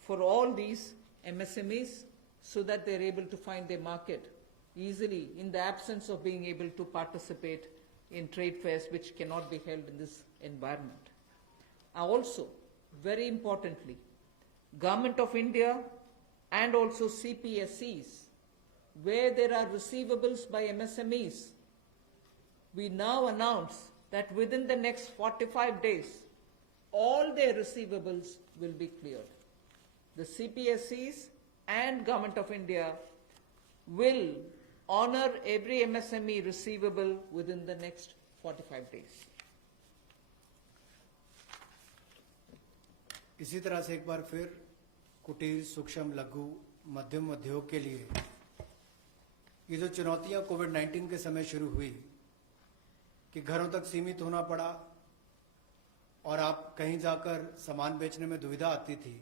for all these MSMEs so that they're able to find their market easily in the absence of being able to participate in trade fairs which cannot be held in this environment. Also, very importantly, Government of India and also CPSEs, where there are receivables by MSMEs, we now announce that within the next 45 days, all their receivables will be cleared. The CPSEs and Government of India will honor every MSME receivable within the next 45 days. इसी तरह से एक बार फिर कुटीर, सूक्ष्म, लघु, मध्यम उद्योग के लिए ये जो चुनौतियां कोविड-19 के समय शुरू हुई कि घरों तक सीमित होना पड़ा और आप कहीं जाकर सामान बेचने में दुविधा आती थी,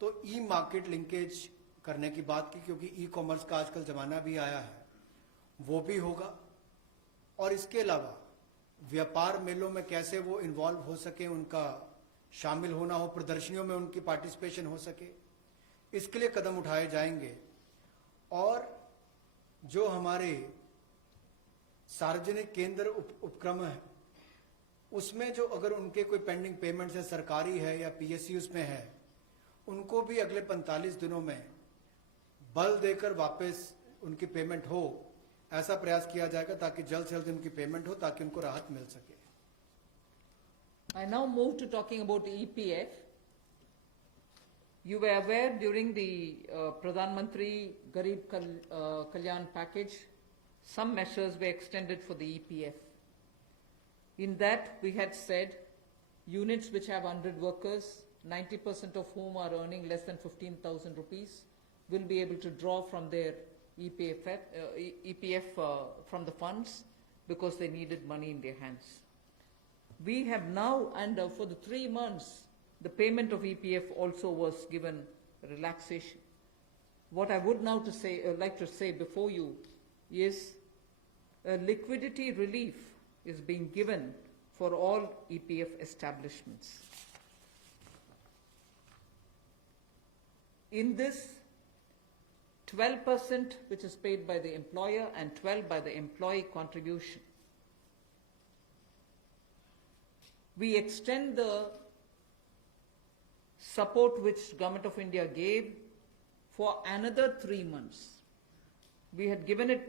तो ई मार्केट लिंकेज करने की बात की, क्योंकि ई कॉमर्स का आजकल जमाना भी आया है, वो भी होगा। और इसके अलावा व्यापार मेलों में कैसे वो इन्वॉल्व हो सके, उनका शामिल होना हो, प्रदर्शनियों में उनकी पार्टिसिपेशन हो सके, इसके लिए कदम उठाए जाएंगे। और जो हमारे सार्वजनिक केंद्र उपक्रम है उसमें जो अगर उनके कोई पेंडिंग पेमेंट्स है, सरकारी है या पीएसयूज में है, उनको भी अगले 45 दिनों में बल देकर वापस उनकी पेमेंट हो, ऐसा प्रयास किया जाएगा ताकि जल्द से जल्द उनकी पेमेंट हो, ताकि उनको राहत मिल सके। I now move to talking about EPF. You were aware during the Pradhan Mantri Garib Kalyan package, some measures were extended for the EPF. In that, we had said units which have 100 workers, 90% of whom are earning less than 15,000 rupees, will be able to draw from their EPF from the funds because they needed money in their hands. We have now, and for the 3 months, the payment of EPF also was given relaxation. What I would now like to say before you is a liquidity relief is being given for all EPF establishments. In this, 12% which is paid by the employer and 12% by the employee contribution. We extend the support which Government of India gave for another 3 months. We had given it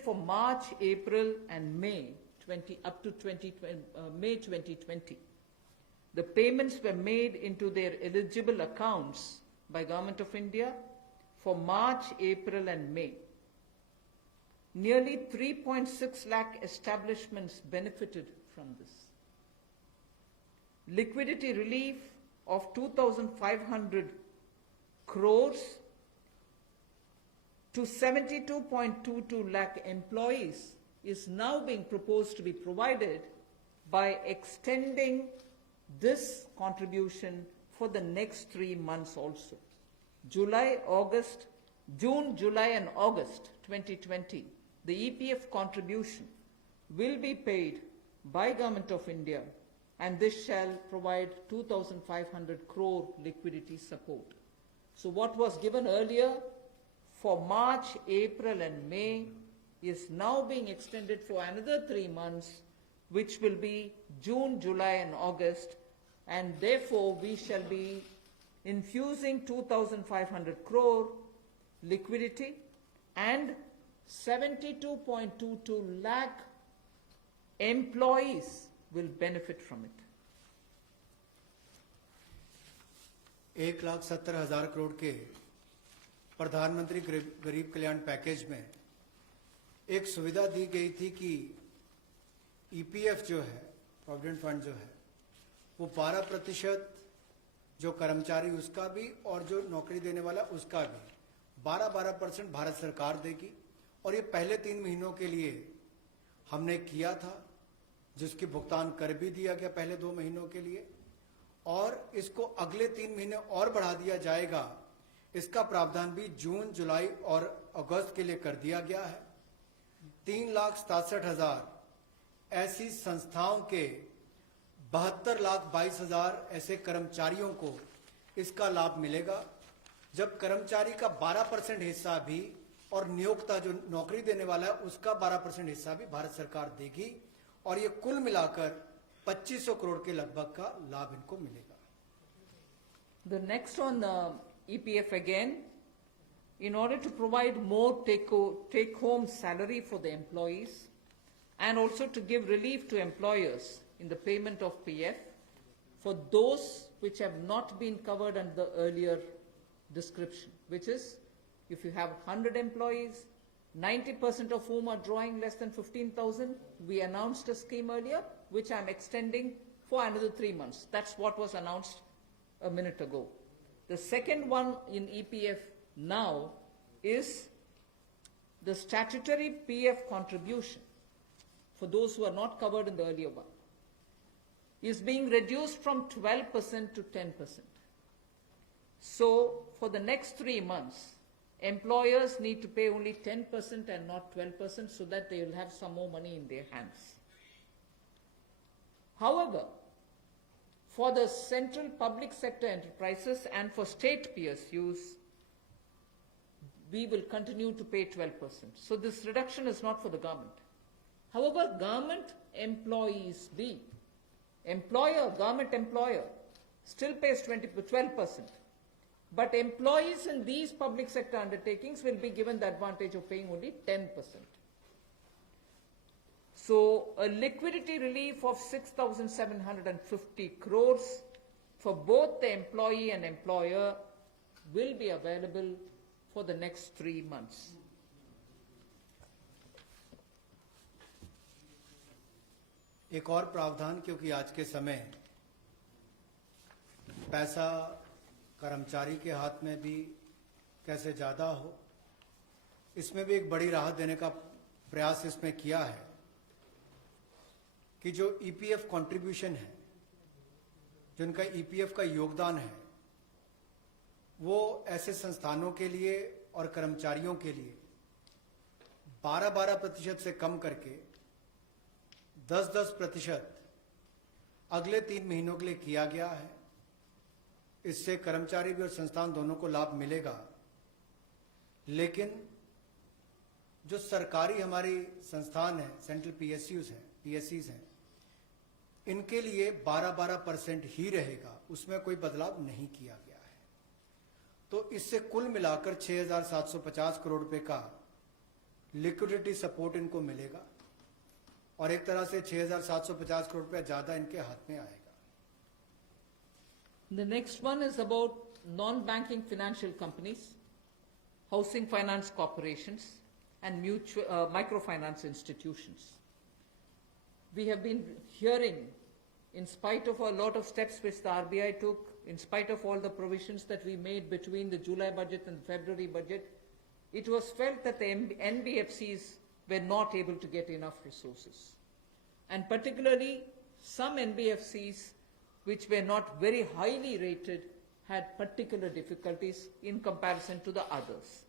for March, April, and May up to May 2020. The payments were made into their eligible accounts by Government of India for March, April, and May. Nearly 3.6 lakh establishments benefited from this. Liquidity relief of 2,500 crores to 72.22 lakh employees is now being proposed to be provided by extending this contribution for the next 3 months also. June, July, and August 2020, the EPF contribution will be paid by Government of India, and this shall provide 2,500 crore liquidity support. So what was given earlier for March, April, and May is now being extended for another 3 months, which will be June, July, and August, and therefore we shall be infusing 2,500 crore liquidity and 72.22 lakh employees will benefit from it. 1,70,000 crore के प्रधानमंत्री गरीब कल्याण package में एक सुविधा दी गई थी कि EPF जो है, प्रोविडेंट फंड जो है, वो 12% जो कर्मचारी उसका भी और जो नौकरी देने वाला उसका भी 12% भारत सरकार देगी। और ये पहले 3 महीनों के लिए हमने किया था, जिसकी भुगतान कर भी दिया गया पहले 2 महीनों के लिए, और इसको अगले 3 महीने और बढ़ा दिया जाएगा। इसका प्रावधान भी जून, जुलाई और अगस्त के लिए कर दिया गया है। 3,67,000 ऐसी संस्थाओं के 72,22,000 ऐसे कर्मचारियों को इसका लाभ मिलेगा, जब कर्मचारी का 12% हिस्सा भी और नियोक्ता जो नौकरी देने वाला है उसका 12% हिस्सा भी भारत सरकार देगी, और ये कुल मिलाकर 2500 करोड़ के लगभग का लाभ इनको मिलेगा। The next on EPF again, in order to provide more take-home salary for the employees and also to give relief to employers in the payment of PF for those which have not been covered under the earlier description, which is if you have 100 employees, 90% of whom are drawing less than 15,000, we announced a scheme earlier, which I'm extending for another 3 months. That's what was announced a minute ago. The second one in EPF now is the statutory PF contribution for those who are not covered in the earlier one is being reduced from 12% to 10%. So for the next 3 months, employers need to pay only 10% and not 12% so that they will have some more money in their hands. However, for the central public sector enterprises and for state PSUs, we will continue to pay 12%. So this reduction is not for the government. However, government employees, government employer still pays 12%. But employees in these public sector undertakings will be given the advantage of paying only 10%. So a liquidity relief of 6,750 crores for both the employee and employer will be available for the next 3 months. एक और प्रावधान, क्योंकि आज के समय पैसा कर्मचारी के हाथ में भी कैसे ज्यादा हो, इसमें भी एक बड़ी राहत देने का प्रयास इसमें किया है कि जो ईपीएफ कंट्रीब्यूशन है, जो उनका ईपीएफ का योगदान है, वो ऐसे संस्थानों के लिए और कर्मचारियों के लिए 12% से कम करके 10% अगले 3 महीनों के लिए किया गया है। इससे कर्मचारी भी और संस्थान दोनों को लाभ मिलेगा। लेकिन जो सरकारी हमारी संस्थान है, सेंट्रल पीएससीज हैं, इनके लिए 12% ही रहेगा, उसमें कोई बदलाव नहीं किया गया है। तो इससे कुल मिलाकर 6,750 करोड़ रुपए का लिक्विडिटी सपोर्ट इनको मिलेगा और एक तरह से 6,750 करोड़ रुपया ज्यादा इनके हाथ में आएगा। The next one is about non-banking financial companies, housing finance corporations, and microfinance institutions. We have been hearing, in spite of a lot of steps which the RBI took, in spite of all the provisions that we made between the July budget and the February budget, it was felt that the NBFCs were not able to get enough resources. And particularly, some NBFCs which were not very highly rated had particular difficulties in comparison to the others.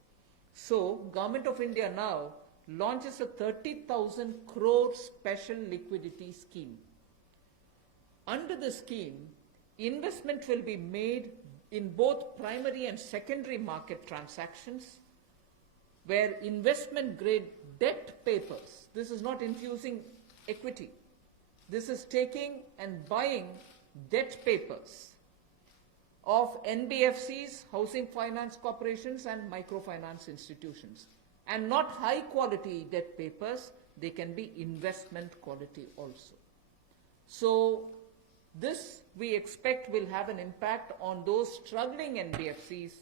So, Government of India now launches a 30,000 crore special liquidity scheme. Under the scheme, investment will be made in both primary and secondary market transactions where investment grade debt papers, this is not infusing equity, this is taking and buying debt papers of NBFCs, housing finance corporations and microfinance institutions. And not high quality debt papers, they can be investment quality also. So this we expect will have an impact on those struggling NBFCs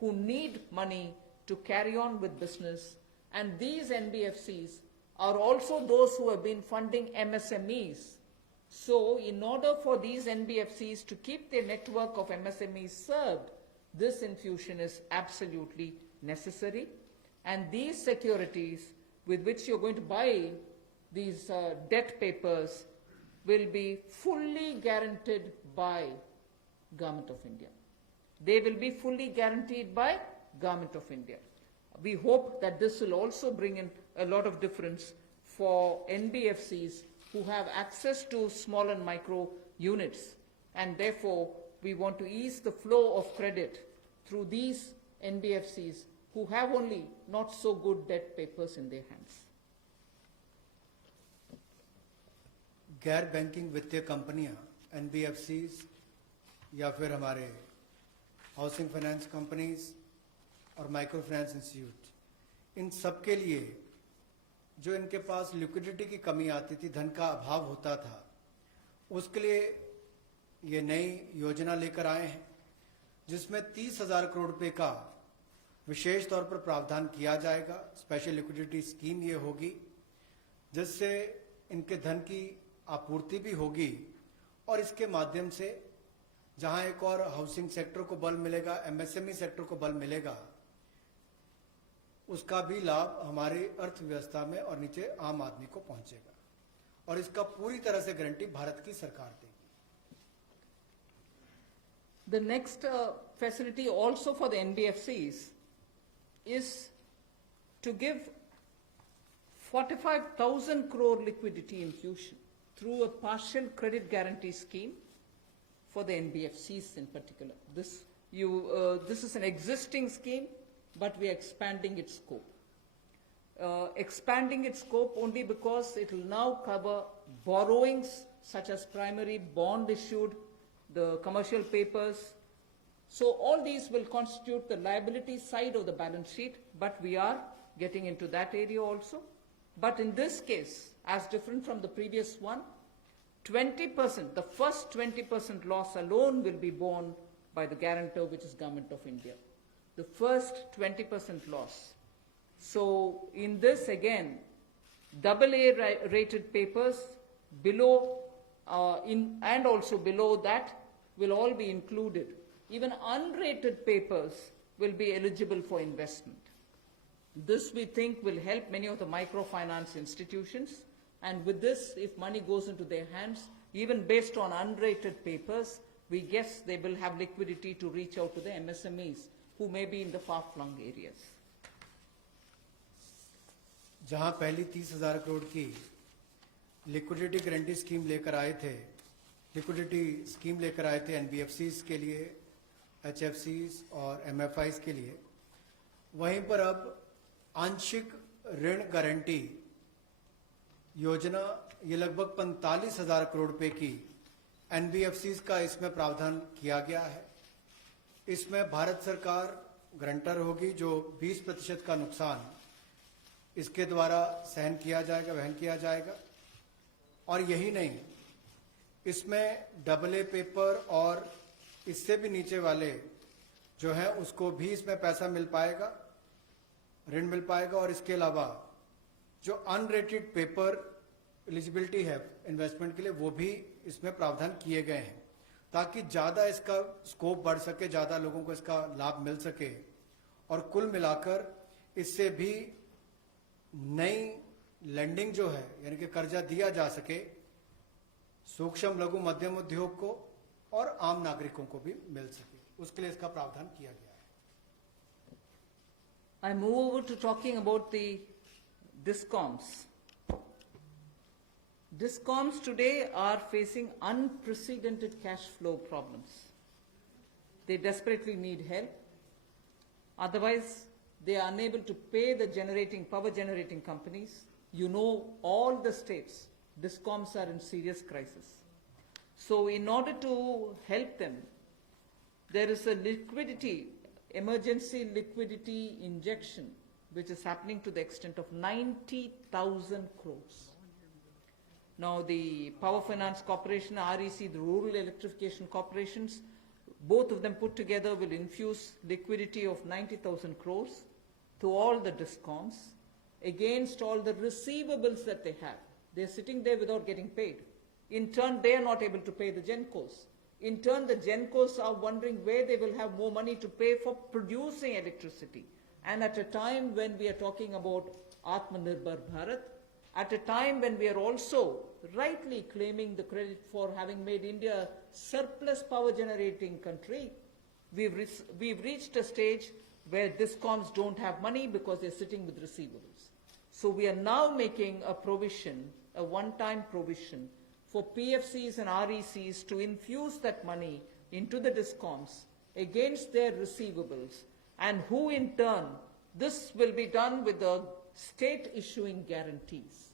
who need money to carry on with business. And these NBFCs are also those who have been funding MSMEs. So in order for these NBFCs to keep their network of MSMEs served, this infusion is absolutely necessary. And these securities with which you're going to buy these debt papers will be fully guaranteed by Government of India. They will be fully guaranteed by Government of India. We hope that this will also bring in a lot of difference for NBFCs who have access to small and micro units, and therefore we want to ease the flow of credit through these NBFCs who have only not so good debt papers in their hands. गैर banking वित्तीय कंपनियां NBFCs या फिर हमारे housing finance companies और micro finance institute, इन सब के लिए जो इनके पास लिक्विडिटी की कमी आती थी, धन का अभाव होता था, उसके लिए ये नई योजना लेकर आए हैं जिसमें 30,000 करोड़ रुपए का विशेष तौर पर प्रावधान किया जाएगा। स्पेशल लिक्विडिटी स्कीम ये होगी जिससे इनके धन की आपूर्ति भी होगी और इसके माध्यम से जहां एक और हाउसिंग सेक्टर को बल मिलेगा, एमएसएमई सेक्टर को बल मिलेगा, उसका भी लाभ हमारी अर्थव्यवस्था में और नीचे आम आदमी को पहुंचेगा और इसका पूरी तरह से गारंटी भारत की सरकार देगी। The next facility also for the NBFCs is to give 45,000 crore liquidity infusion through a partial credit guarantee scheme for the NBFCs in particular. This is an existing scheme, but we are expanding its scope. Expanding its scope only because it will now cover borrowings such as primary bond issued, the commercial papers. So all these will constitute the liability side of the balance sheet, but we are getting into that area also. But in this case, as different from the previous one, 20%, the first 20% loss alone will be borne by the guarantor, which is Government of India. The first 20% loss. So in this again, AA rated papers below and also below that will all be included. Even unrated papers will be eligible for investment. This we think will help many of the microfinance institutions, and with this, if money goes into their hands, even based on unrated papers, we guess they will have liquidity to reach out to the MSMEs who may be in the far-flung areas. जहां पहली 30,000 करोड़ की liquidity guarantee scheme लेकर आए थे, NBFCs के लिए, एचएफसीज और MFIs के लिए, वहीं पर अब आंशिक ऋण गारंटी योजना ये लगभग 45,000 करोड़ रुपए की एनबीएफसीज का इसमें प्रावधान किया गया है। इसमें भारत सरकार गारंटर होगी, जो 20% का नुकसान इसके द्वारा वहन किया जाएगा। और यही नहीं, इसमें AA पेपर और इससे भी नीचे वाले जो है उसको भी इसमें पैसा मिल पाएगा, ऋण मिल पाएगा। और इसके अलावा जो अनरेटेड पेपर एलिजिबिलिटी है इन्वेस्टमेंट के लिए, वो भी इसमें प्रावधान किए गए हैं ताकि ज्यादा इसका स्कोप बढ़ सके, ज्यादा लोगों को इसका लाभ मिल सके और कुल मिलाकर इससे भी नई लैंडिंग जो है, यानी कि कर्जा दिया जा सके सूक्ष्म लघु मध्यम उद्योग को और आम नागरिकों को भी मिल सके, उसके लिए इसका प्रावधान किया गया है। I move over to talking about the DISCOMs. DISCOMs today are facing unprecedented cash flow problems. They desperately need help. Otherwise, they are unable to pay the power generating companies. You know, all the states, DISCOMs are in serious crisis. So in order to help them, there is a emergency liquidity injection, which is happening to the extent of 90,000 crores. Now the Power Finance Corporation, REC, the Rural Electrification Corporations, both of them put together will infuse liquidity of 90,000 crores to all the DISCOMs against all the receivables that they have. They're sitting there without getting paid. In turn, they are not able to pay the GENCOs. In turn, the GENCOs are wondering where they will have more money to pay for producing electricity. And at a time when we are talking about Atmanirbhar Bharat, at a time when we are also rightly claiming the credit for having made India a surplus power generating country, we've reached a stage where DISCOMs don't have money because they're sitting with receivables. So we are now making a provision, a one-time provision, for PFCs and RECs to infuse that money into the DISCOMs against their receivables, and who in turn, this will be done with the state issuing guarantees.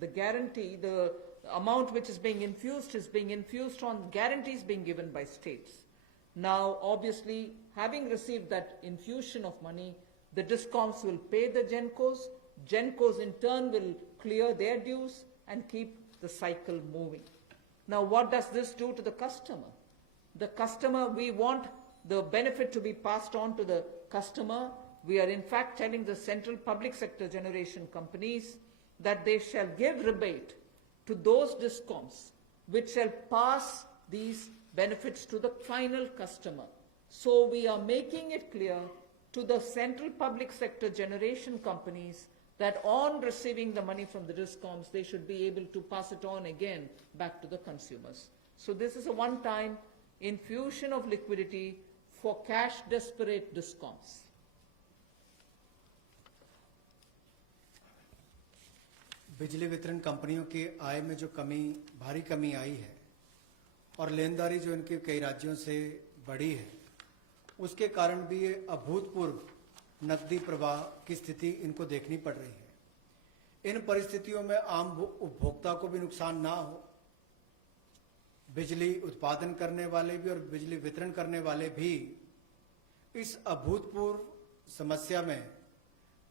The guarantee, the amount which is being infused on guarantees being given by states. Now, obviously, having received that infusion of money, the DISCOMs will pay the GENCOs. GENCOs in turn will clear their dues and keep the cycle moving. Now, what does this do to the customer? The customer, we want the benefit to be passed on to the customer. We are in fact telling the central public sector generation companies that they shall give rebate to those DISCOMs which shall pass these benefits to the final customer. So we are making it clear to the central public sector generation companies that on receiving the money from the DISCOMs, they should be able to pass it on again back to the consumers. So this is a one-time infusion of liquidity for cash-desperate DISCOMs. बिजली वितरण कंपनियों की आय में जो भारी कमी आई है और लेनदारी जो इनके कई राज्यों से बढ़ी है, उसके कारण भी ये अभूतपूर्व नकदी प्रवाह की स्थिति इनको देखनी पड़ रही है। इन परिस्थितियों में आम उपभोक्ता को भी नुकसान ना हो, बिजली उत्पादन करने वाले भी और बिजली वितरण करने वाले भी इस अभूतपूर्व समस्या में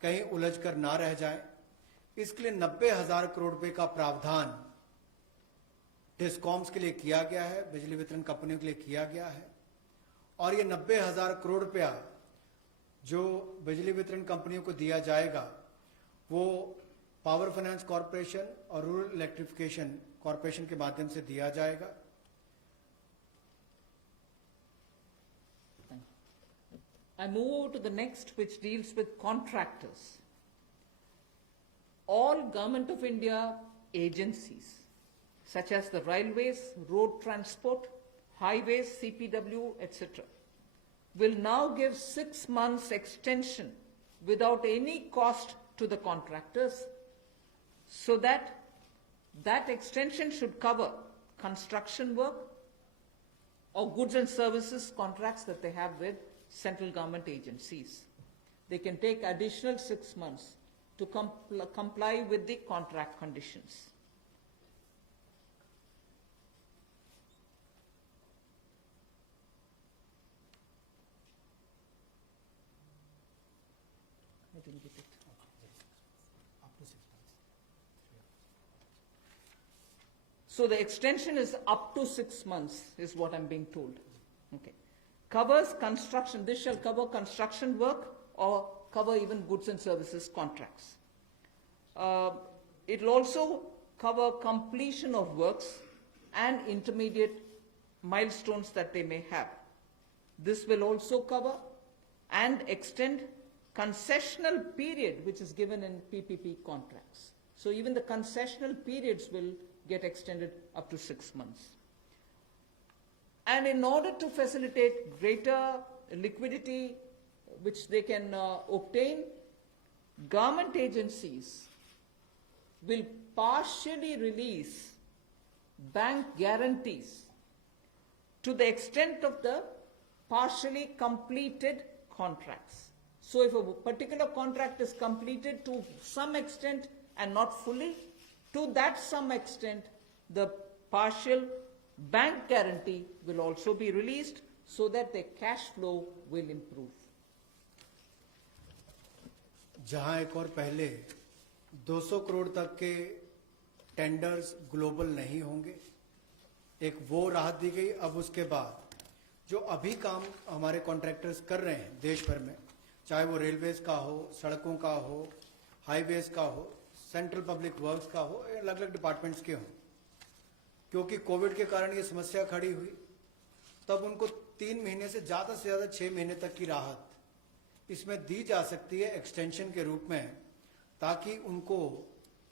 कहीं उलझकर ना रह जाएं, इसके लिए 90,000 करोड़ रुपए का प्रावधान डिस्कॉम्स के लिए किया गया है, बिजली वितरण कंपनियों के लिए किया गया है। और ये 90,000 करोड़ रुपया जो बिजली वितरण कंपनियों को दिया जाएगा, वो पावर फाइनेंस कॉरपोरेशन और रूरल इलेक्ट्रिफिकेशन कॉरपोरेशन के माध्यम से दिया जाएगा। I move over to the next, which deals with contractors. All Government of India agencies, such as the railways, road transport, highways, CPW, etc., will now give 6 months extension without any cost to the contractors, so that extension should cover construction work or goods and services contracts that they have with central government agencies. They can take additional 6 months to comply with the contract conditions. I didn't get it. So the extension is up to 6 months, is what I'm being told. Okay. Covers construction. This shall cover construction work or cover even goods and services contracts. It will also cover completion of works and intermediate milestones that they may have. This will also cover and extend concessional period which is given in PPP contracts. So even the concessional periods will get extended up to 6 months. And in order to facilitate greater liquidity which they can obtain, government agencies will partially release bank guarantees to the extent of the partially completed contracts. So if a particular contract is completed to some extent and not fully, to that some extent, the partial bank guarantee will also be released so that their cash flow will improve. जहां एक और पहले 200 करोड़ तक के tenders global नहीं होंगे, एक वो राहत दी गई। अब उसके बाद जो अभी काम हमारे कॉन्ट्रैक्टर्स कर रहे हैं देश भर में, चाहे वो रेलवेज का हो, सड़कों का हो, हाईवेज का हो, सेंट्रल पब्लिक वर्क्स का हो, अलग अलग डिपार्टमेंट्स के हों, क्योंकि कोविड के कारण ये समस्या खड़ी हुई, तब उनको 3 महीने से ज्यादा 6 महीने तक की राहत इसमें दी जा सकती है एक्सटेंशन के रूप में, ताकि उनको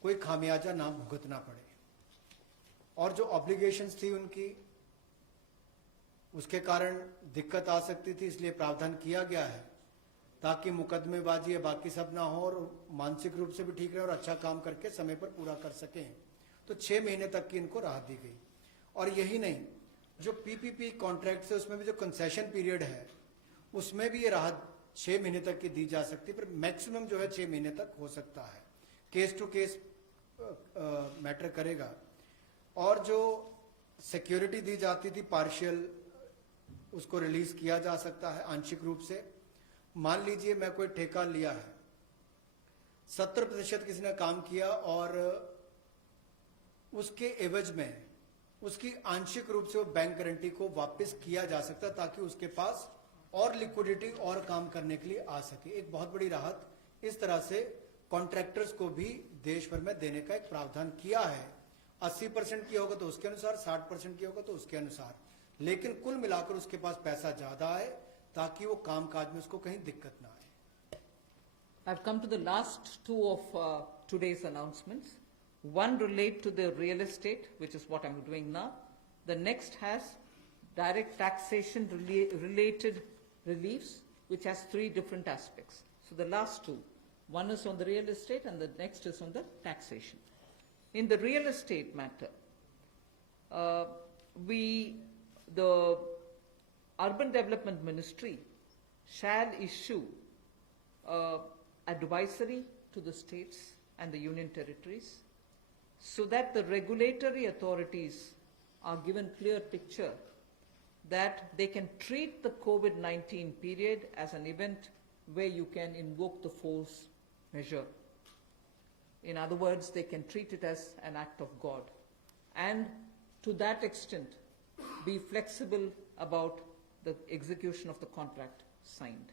कोई खामियाजा ना भुगतना पड़े। और जो ऑब्लिगेशंस थी उनकी, उसके कारण दिक्कत आ सकती थी, इसलिए प्रावधान किया गया है ताकि मुकदमेबाजी या बाकी सब ना हो और मानसिक रूप से भी ठीक रहे और अच्छा काम करके समय पर पूरा कर सकें। तो 6 महीने तक की इनको राहत दी गई। और यही नहीं, जो पीपीपी कॉन्ट्रैक्ट है उसमें भी जो कंसेशन पीरियड है उसमें भी ये राहत 6 महीने तक की दी जा सकती है, पर मैक्सिमम जो है 6 महीने तक हो सकता है। केस टू केस मैटर करेगा। और जो सिक्योरिटी दी जाती थी पार्शियल, उसको रिलीज किया जा सकता है आंशिक रूप से। मान लीजिए मैं कोई ठेका लिया है, 70% किसी ने काम किया और उसके एवज में उसकी आंशिक रूप से वो बैंक गारंटी को वापस किया जा सकता, ताकि उसके पास और लिक्विडिटी और काम करने के लिए आ सके। एक बहुत बड़ी राहत इस तरह से कॉन्ट्रैक्टर्स को भी देश भर में देने का एक प्रावधान किया है। 80% किया होगा तो उसके अनुसार, 60% किया होगा तो उसके अनुसार, लेकिन कुल मिलाकर उसके पास पैसा ज्यादा आए ताकि वो काम काज में उसको कहीं दिक्कत ना आए। I've come to the last two of today's announcements. One relate to the real estate, which is what I'm doing now. The next has direct taxation related reliefs, which has 3 different aspects. So the last two, one is on the real estate and the next is on the taxation. In the real estate matter, the Urban Development Ministry shall issue advisory to the states and the union territories so that the regulatory authorities are given clear picture that they can treat the COVID-19 period as an event where you can invoke the force measure. In other words, they can treat it as an act of God, and to that extent be flexible about the execution of the contract signed.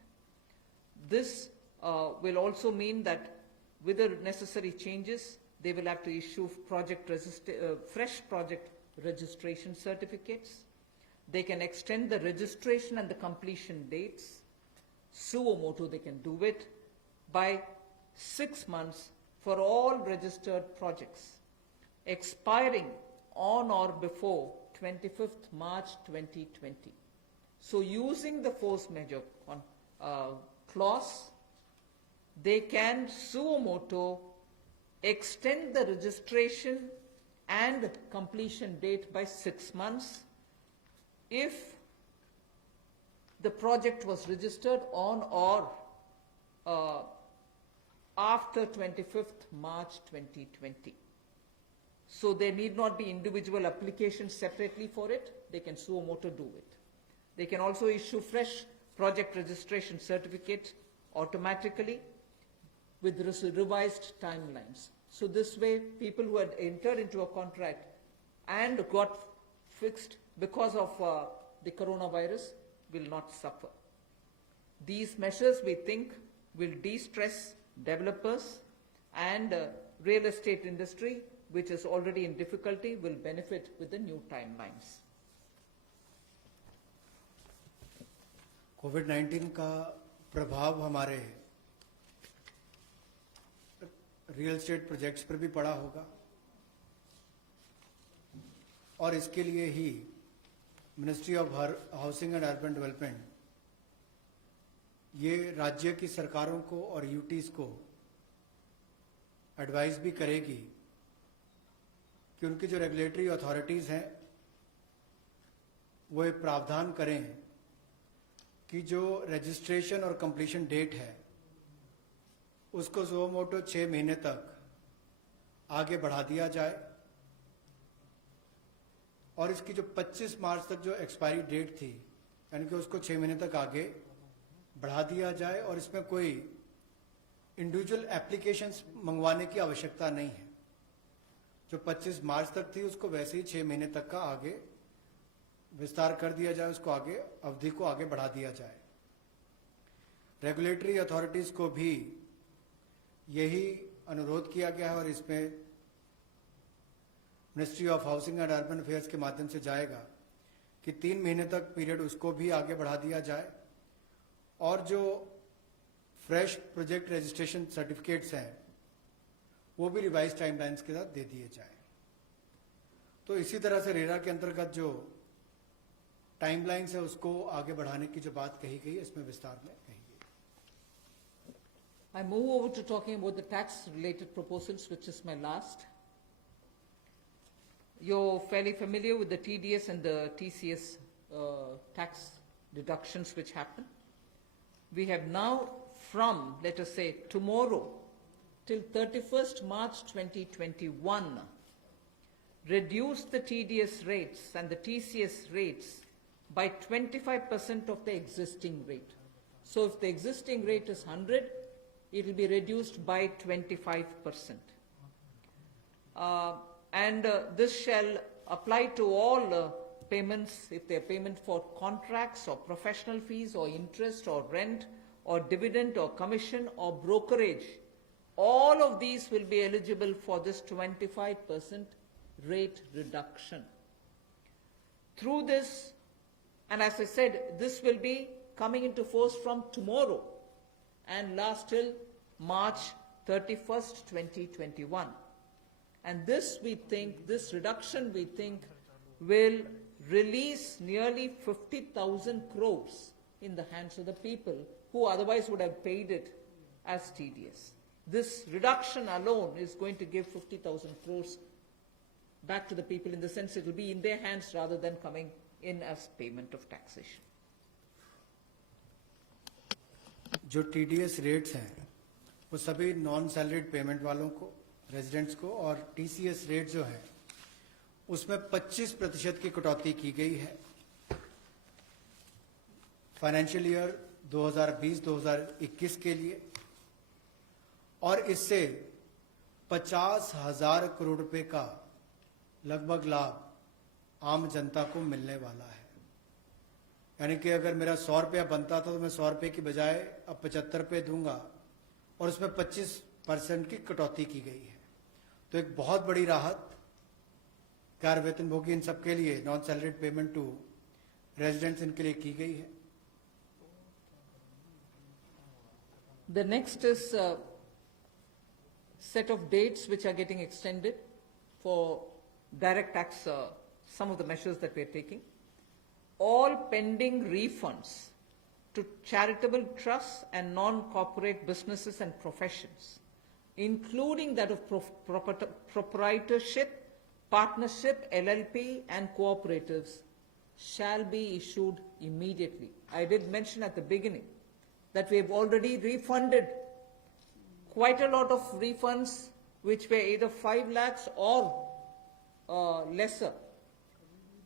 This will also mean that with the necessary changes, they will have to issue fresh project registration certificates. They can extend the registration and the completion dates. Suo motu, they can do it by 6 months for all registered projects, expiring on or before 25th March 2020. So using the force measure clause, they can suo motu extend the registration and completion date by 6 months if the project was registered on or after 25th March 2020. So there need not be individual applications separately for it. They can suo motu do it. They can also issue fresh project registration certificate automatically with revised timelines. So this way, people who had entered into a contract and got fixed because of the coronavirus will not suffer. These measures, we think, will de-stress developers, and real estate industry, which is already in difficulty, will benefit with the new timelines. कोविड-19 का प्रभाव हमारे real estate projects पर भी पड़ा होगा, और इसके लिए ही ministry of housing and urban development ये राज्य की सरकारों को और यूटीज को एडवाइस भी करेगी कि उनकी जो रेगुलेटरी अथॉरिटीज हैं वो एक प्रावधान करें कि जो रजिस्ट्रेशन और कंप्लीशन डेट है उसको सुओ मोटो 6 महीने तक आगे बढ़ा दिया जाए, और इसकी जो 25 मार्च तक जो एक्सपायरी डेट थी, यानी कि उसको 6 महीने तक आगे बढ़ा दिया जाए और इसमें कोई इंडिविजुअल एप्लीकेशंस मंगवाने की आवश्यकता नहीं है। जो 25 मार्च तक थी उसको वैसे ही 6 महीने तक का आगे विस्तार कर दिया जाए, उसको आगे अवधि को आगे बढ़ा दिया जाए। रेगुलेटरी अथॉरिटीज को भी यही अनुरोध किया गया है और इसमें ministry of housing and urban affairs के माध्यम से जाएगा कि 3 महीने तक पीरियड उसको भी आगे बढ़ा दिया जाए और जो फ्रेश प्रोजेक्ट रजिस्ट्रेशन सर्टिफिकेट्स हैं वो भी रिवाइज टाइमलाइंस के साथ दे दिए जाए। तो इसी तरह से रेरा के अंतर्गत जो टाइमलाइंस है उसको आगे बढ़ाने की जो बात कही गई है इसमें विस्तार में कही गई। I move over to talking about the tax-related proposals, which is my last. You're fairly familiar with the TDS and the TCS tax deductions which happen. We have now, from, let us say, tomorrow till 31st March 2021, reduced the TDS rates and the TCS rates by 25% of the existing rate. So if the existing rate is 100, it will be reduced by 25%. This shall apply to all payments, if they are payment for contracts or professional fees or interest or rent or dividend or commission or brokerage. All of these will be eligible for this 25% rate reduction. Through this, and as I said, this will be coming into force from tomorrow and last till March 31st, 2021. And this we think, this reduction we think will release nearly 50,000 crores in the hands of the people who otherwise would have paid it as TDS. This reduction alone is going to give 50,000 crores back to the people, in the sense it will be in their hands rather than coming in as payment of taxation. जो TDS rates हैं वो सभी non salaried payment वालों को, residents को, और TCS rate जो है उसमें 25% की कटौती की गई है फाइनेंशियल ईयर 2020-2021 के लिए, और इससे 50,000 करोड़ रुपए का लगभग लाभ आम जनता को मिलने वाला है। यानी कि अगर मेरा 100 रुपया बनता था तो मैं 100 रुपये की बजाय अब 75 रुपये दूंगा और उसमें 25% की कटौती की गई है। तो एक बहुत बड़ी राहत गैर वेतनभोगी इन सबके लिए, non salaried payment to residents, इनके लिए की गई है। The next is a set of dates which are getting extended for direct tax, some of the measures that we are taking. All pending refunds to charitable trusts and non-corporate businesses and professions, including that of proprietorship, partnership, LLP and cooperatives, shall be issued immediately. I did mention at the beginning that we have already refunded quite a lot of refunds which were either 5 lakhs or lesser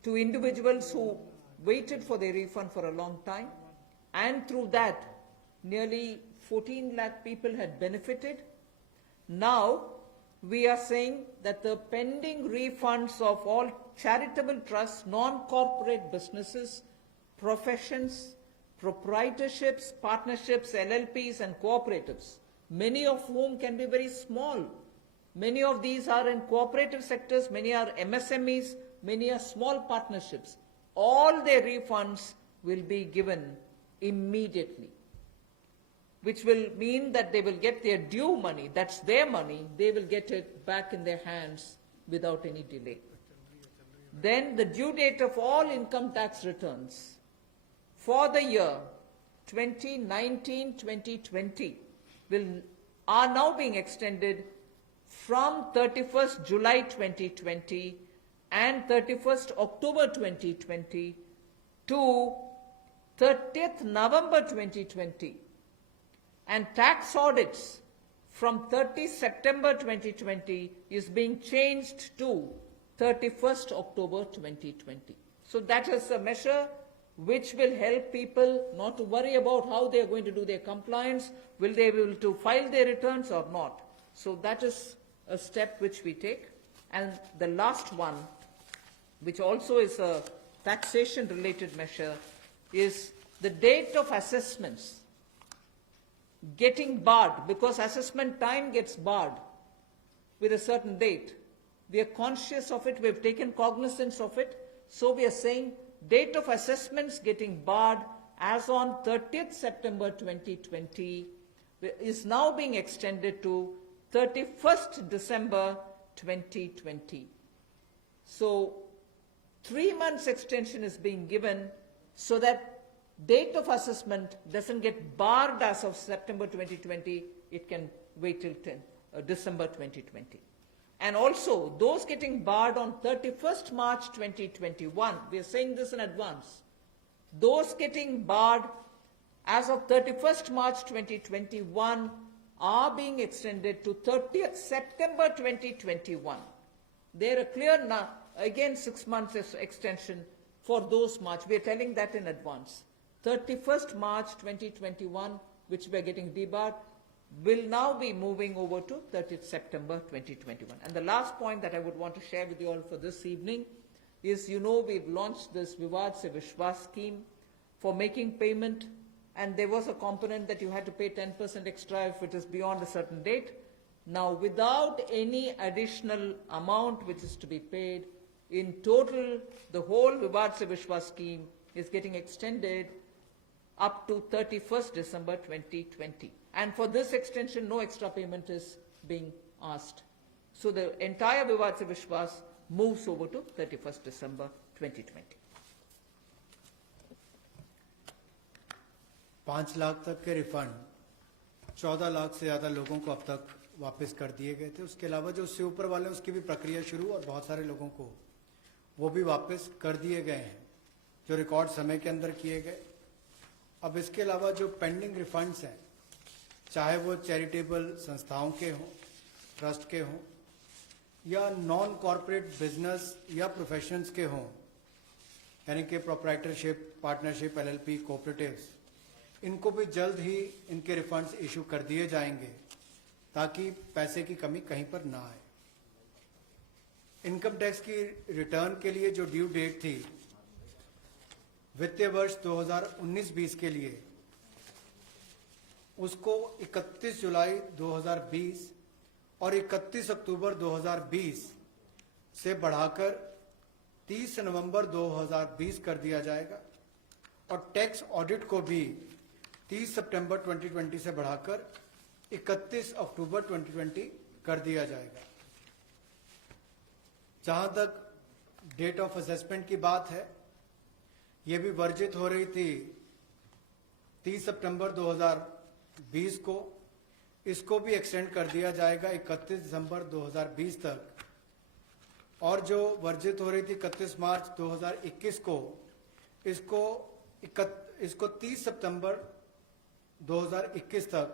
to individuals who waited for their refund for a long time, and through that nearly 14 lakh people had benefited. Now we are saying that the pending refunds of all charitable trusts, non-corporate businesses, professions, proprietorships, partnerships, LLPs and cooperatives, many of whom can be very small. Many of these are in cooperative sectors, many are MSMEs, many are small partnerships. All their refunds will be given immediately, which will mean that they will get their due money, that's their money, they will get it back in their hands without any delay. Then the due date of all income tax returns for the year 2019-2020 are now being extended from 31st July 2020 and 31st October 2020 to 30th November 2020, and tax audits from 30 September 2020 is being changed to 31st October 2020. So that is a measure which will help people not to worry about how they are going to do their compliance, will they be able to file their returns or not. So that is a step which we take. And the last one, which also is a taxation related measure, is the date of assessments getting barred, because assessment time gets barred with a certain date. We are conscious of it, we have taken cognizance of it, so we are saying date of assessments getting barred as on 30th September 2020 is now being extended to 31st December 2020. So 3 months extension is being given so that date of assessment doesn't get barred as of September 2020, it can wait till December 2020. And also, those getting barred on 31st March 2021, we are saying this in advance, those getting barred as of 31st March 2021 are being extended to 30th September 2021. They're a clear, again 6 months extension for those March. We are telling that in advance. 31st March 2021, which we are getting debarred, will now be moving over to 30th September 2021. And the last point that I would want to share with you all for this evening is, you know, we've launched this Vivad Se Vishwas scheme for making payment, and there was a component that you had to pay 10% extra if it is beyond a certain date. Now, without any additional amount which is to be paid, in total, the whole Vivad Se Vishwas scheme is getting extended up to 31st December 2020. And for this extension, no extra payment is being asked. So the entire Vivad Se Vishwas moves over to 31st December 2020. 5 lakh तक के refund 14 lakh से ज़्यादा लोगों को अब तक वापस कर दिए गए थे। उसके अलावा जो उससे ऊपर वाले उसकी भी प्रक्रिया शुरू, और बहुत सारे लोगों को वो भी वापस कर दिए गए हैं जो रिकॉर्ड समय के अंदर किए गए। अब इसके अलावा जो पेंडिंग रिफंड्स हैं, चाहे वो चैरिटेबल संस्थाओं के हों, ट्रस्ट के हों, या नॉन कॉरपोरेट बिजनेस या प्रोफेशंस के हों, यानी कि प्रोप्राइटरशिप, पार्टनरशिप, एलएलपी, कोऑपरेटिव्स, इनको भी जल्द ही इनके रिफंड्स इशू कर दिए जाएंगे ताकि पैसे की कमी कहीं पर ना आए। इनकम टैक्स की रिटर्न के लिए जो ड्यू डेट थी वित्तीय वर्ष 2019-20 के लिए, उसको 31 जुलाई 2020 और 31 अक्टूबर 2020 से बढ़ाकर 30 नवंबर 2020 कर दिया जाएगा, और टैक्स ऑडिट को भी 30 सितंबर 2020 से बढ़ाकर 31 अक्टूबर 2020 कर दिया जाएगा। जहां तक डेट ऑफ असेसमेंट की बात है, ये भी वर्जित हो रही थी 30 सितंबर 2020 को, इसको भी एक्सटेंड कर दिया जाएगा 31 दिसंबर 2020 तक, और जो वर्जित हो रही थी 31 मार्च 2021 को, इसको 30 सितंबर 2021 तक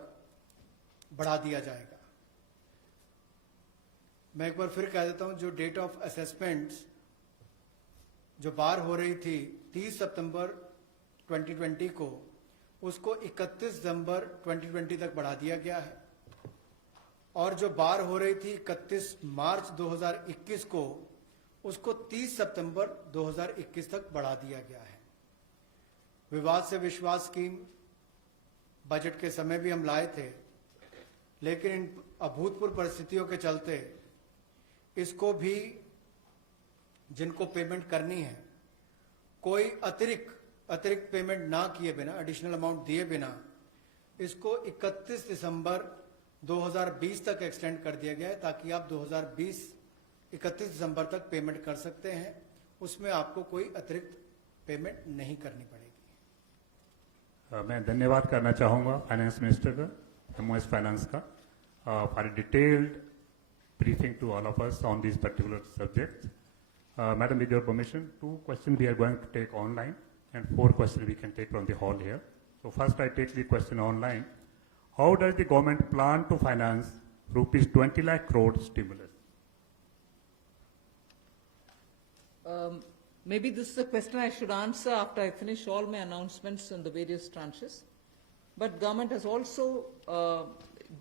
बढ़ा दिया जाएगा। मैं एक बार फिर कह देता हूं, जो डेट ऑफ असेसमेंट्स जो बार हो रही थी 30 सितंबर 2020 को, उसको 31 दिसंबर 2020 तक बढ़ा दिया गया है, और जो बार हो रही थी 31 मार्च 2021 को, उसको 30 सितंबर 2021 तक बढ़ा दिया गया है। विवाद से विश्वास स्कीम बजट के समय भी हम लाए थे, लेकिन इन अभूतपूर्व परिस्थितियों के चलते इसको भी, जिनको पेमेंट करनी है, कोई अतिरिक्त पेमेंट ना किए बिना, एडिशनल अमाउंट दिए बिना, इसको 31 दिसंबर 2020 तक एक्सटेंड कर दिया गया है, ताकि आप 2020 31 दिसंबर तक पेमेंट कर सकते हैं। उसमें आपको कोई अतिरिक्त पेमेंट नहीं करनी पड़ेगी। मैं धन्यवाद करना चाहूँगा फाइनेंस मिनिस्टर का, एमओएस फाइनेंस का, for a detailed briefing to all of us on these particular subjects. Madam, with your permission, 2 questions we are going to take online and 4 questions we can take from the hall here. So first I take the question online. How does the government plan to finance rupees 20 lakh crore stimulus? Maybe this is a question I should answer after I finish all my announcements in the various tranches. But government has also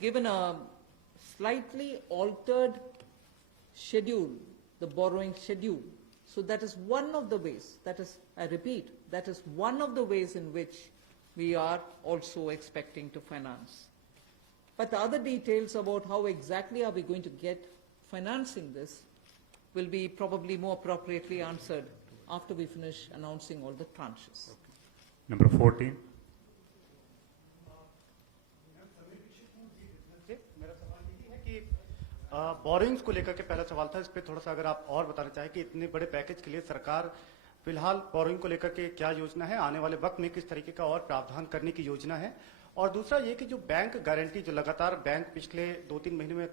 given a slightly altered schedule, the borrowing schedule. So that is one of the ways, that is, I repeat, that is one of the ways in which we are also expecting to finance. But the other details about how exactly are we going to get financing this will be probably more appropriately answered after we finish announcing all the tranches. Number 14. मेरा सवाल यही है कि borings को लेकर के पहला सवाल था, इस पे थोड़ा सा अगर आप और बताना चाहें कि इतने बड़े पैकेज के लिए सरकार फिलहाल बोरिंग को लेकर के क्या योजना है, आने वाले वक्त में किस तरीके का और प्रावधान करने की योजना है, और दूसरा ये कि जो बैंक गारंटी, जो लगातार बैंक पिछले 2-3 महीने में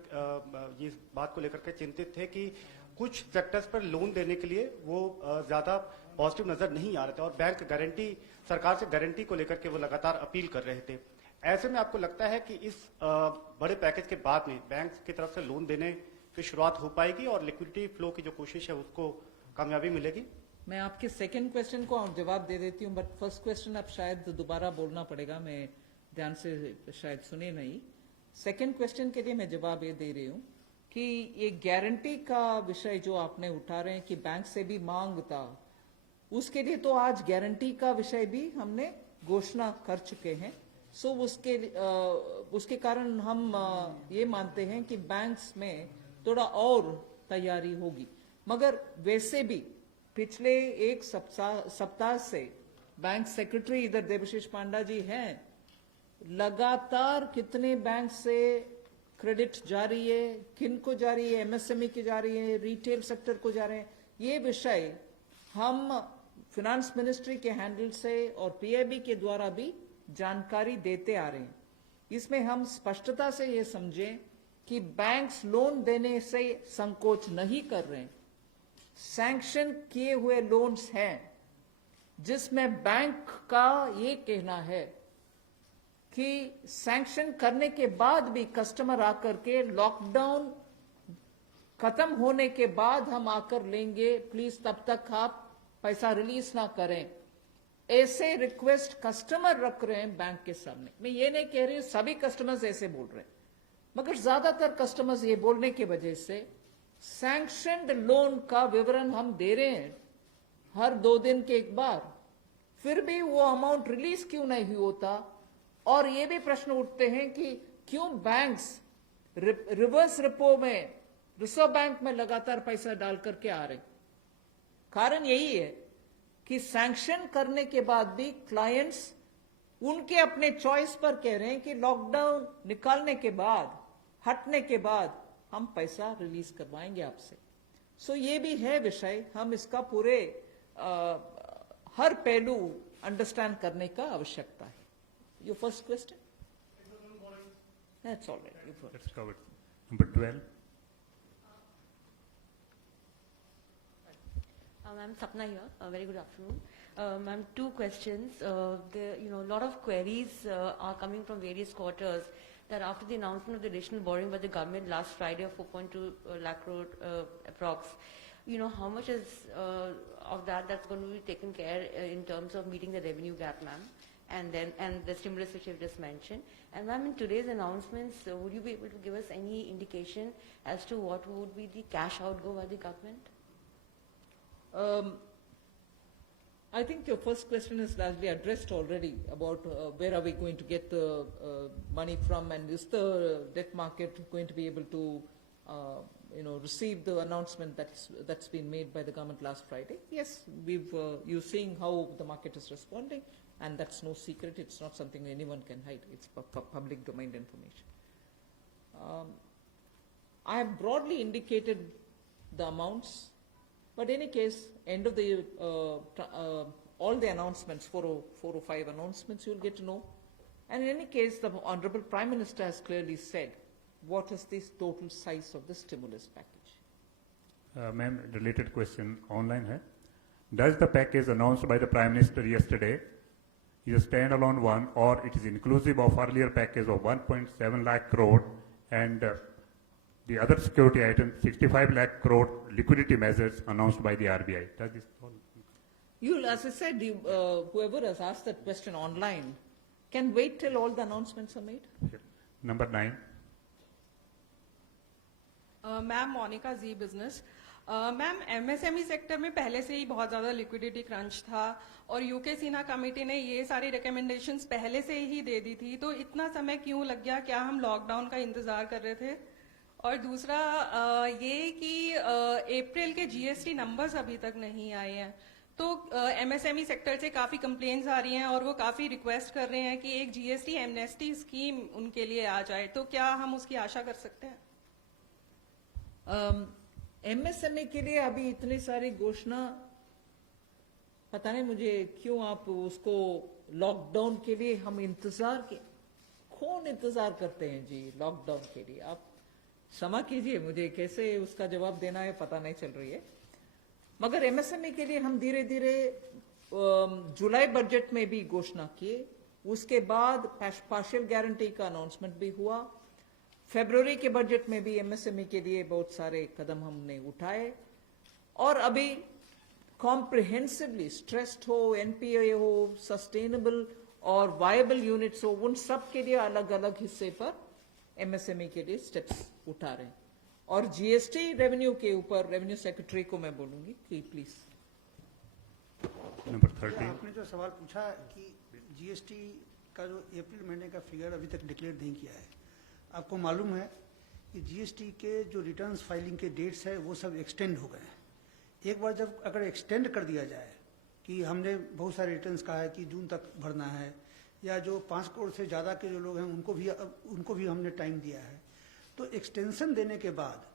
ये बात को लेकर के चिंतित थे कि कुछ सेक्टर्स पर लोन देने के लिए वो ज्यादा पॉजिटिव नजर नहीं आ रहे थे और बैंक गारंटी, सरकार से गारंटी को लेकर के वो लगातार अपील कर रहे थे। ऐसे में आपको लगता है कि इस बड़े पैकेज के बाद में बैंक की तरफ से लोन देने की शुरुआत हो पाएगी और लिक्विडिटी फ्लो की जो कोशिश है उसको कामयाबी मिलेगी? मैं आपके सेकंड क्वेश्चन को जवाब दे देती हूँ, बट फर्स्ट क्वेश्चन अब शायद दोबारा बोलना पड़ेगा, मैं ध्यान से शायद सुने नहीं। सेकंड क्वेश्चन के लिए मैं जवाब ये दे रही हूँ कि ये गारंटी का विषय जो आपने उठा रहे हैं कि बैंक से भी मांग था, उसके लिए तो आज गारंटी का विषय भी हमने घोषणा कर चुके हैं। सो उसके कारण हम ये मानते हैं कि बैंक्स में थोड़ा और तैयारी होगी। मगर वैसे भी पिछले एक सप्ताह से बैंक सेक्रेटरी इधर देवशीष पांडा जी हैं, लगातार कितने बैंक से क्रेडिट जा रही है, किन को जा रही है, एमएसएमई की जा रही है, रिटेल सेक्टर को जा रहे हैं, ये विषय हम फिनेंस मिनिस्ट्री के हैंडल से और पीआईबी के द्वारा भी जानकारी देते आ रहे हैं। इसमें हम स्पष्टता से ये समझें कि बैंक्स लोन देने से संकोच नहीं कर रहे हैं। सैंक्शन किए हुए लोन्स हैं जिसमें बैंक का ये कहना है कि सैंक्शन करने के बाद भी कस्टमर आकर के लॉकडाउन खत्म होने के बाद हम आकर लेंगे, प्लीज तब तक आप पैसा रिलीज ना करें। ऐसे रिक्वेस्ट कस्टमर रख रहे हैं बैंक के सामने। मैं ये नहीं कह रही हूं सभी कस्टमर्स ऐसे बोल रहे हैं, मगर ज्यादातर कस्टमर्स ये बोलने की वजह से सैंक्शनड लोन का विवरण हम दे रहे हैं हर 2 दिन के एक बार, फिर भी वो अमाउंट रिलीज क्यों नहीं होता। और ये भी प्रश्न उठते हैं कि क्यों बैंक्स रिवर्स रिपो में रिजर्व बैंक में लगातार पैसा डाल करके आ रहे। कारण यही है कि सैंक्शन करने के बाद भी क्लाइंट्स उनके अपने चॉइस पर कह रहे हैं कि लॉकडाउन निकालने के बाद, हटने के बाद हम पैसा रिलीज करवाएंगे आपसे। सो ये भी है विषय, हम इसका पूरे हर पहलू अंडरस्टैंड करने का आवश्यकता है। Your first question? That's all right. That's covered. Number 12. I'm Sapna here. Very good afternoon. Ma'am, 2 questions. A lot of queries are coming from various quarters that after the announcement of the additional borrowing by the government last Friday of 4.2 lakh crore approx, how much is of that's going to be taken care in terms of meeting the revenue gap, ma'am? And the stimulus which you've just mentioned. And ma'am, in today's announcements, would you be able to give us any indication as to what would be the cash outgo by the government? I think your first question is largely addressed already about where are we going to get the money from, and is the debt market going to be able to receive the announcement that's been made by the government last Friday. Yes, you're seeing how the market is responding, and that's no secret. It's not something anyone can hide. It's public domain information. I have broadly indicated the amounts, but in any case, end of the all the announcements, 4 or 5 announcements, you'll get to know. And in any case, the Honorable Prime Minister has clearly said what is the total size of the stimulus package. Ma'am, related question online hai. Does the package announced by the Prime Minister yesterday is a standalone one, or it is inclusive of earlier package of 1.7 lakh crore, and the other security items, 65 lakh crore liquidity measures announced by the RBI. Does this all? You, as I said, whoever has asked that question online can wait till all the announcements are made. Number 9. Ma'am Monika ji business ma'am MSME sector में पहले से ही बहुत ज्यादा liquidity crunch था और UK Sinha committee ने ये सारी रिकमेंडेशंस पहले से ही दे दी थी, तो इतना समय क्यों लग गया? क्या हम लॉकडाउन का इंतजार कर रहे थे? और दूसरा ये कि अप्रैल के जीएसटी नंबर्स अभी तक नहीं आए हैं, तो एमएसएमई सेक्टर से काफी कंप्लेंट्स आ रही हैं और वो काफी रिक्वेस्ट कर रहे हैं कि एक जीएसटी एमनेस्टी स्कीम उनके लिए आ जाए, तो क्या हम उसकी आशा कर सकते हैं? एमएसएमई के लिए अभी इतनी सारी घोषणा, पता नहीं मुझे क्यों आप उसको लॉकडाउन के लिए हम इंतजार के, कौन इंतजार करते हैं जी लॉकडाउन के लिए? आप क्षमा कीजिए, मुझे कैसे उसका जवाब देना है पता नहीं चल रही है। मगर एमएसएमई के लिए हम धीरे धीरे जुलाई बजट में भी घोषणा किए, उसके बाद पार्शियल गारंटी का अनाउंसमेंट भी हुआ, फरवरी के बजट में भी एमएसएमई के लिए बहुत सारे कदम हमने उठाए, और अभी कॉम्प्रिहेंसिवली स्ट्रेस्ड हो, एनपीए हो, सस्टेनेबल और वायबल यूनिट्स हो, उन सब के लिए अलग अलग हिस्से पर एमएसएमई के लिए स्टेप्स उठा रहे हैं। और जीएसटी रेवेन्यू के ऊपर रेवेन्यू सेक्रेटरी को मैं बोलूंगी कि प्लीज। Number 13. आपने जो सवाल पूछा कि जीएसटी का जो अप्रैल महीने का फिगर अभी तक डिक्लेयर नहीं किया है, आपको मालूम है कि जीएसटी के जो रिटर्न्स फाइलिंग के डेट्स है वो सब एक्सटेंड हो गए हैं। एक बार जब अगर एक्सटेंड कर दिया जाए कि हमने बहुत सारे रिटर्न्स कहा है कि जून तक भरना है, या जो 5 करोड़ से ज़्यादा के जो लोग हैं उनको भी हमने टाइम दिया है, तो एक्सटेंशन देने के बाद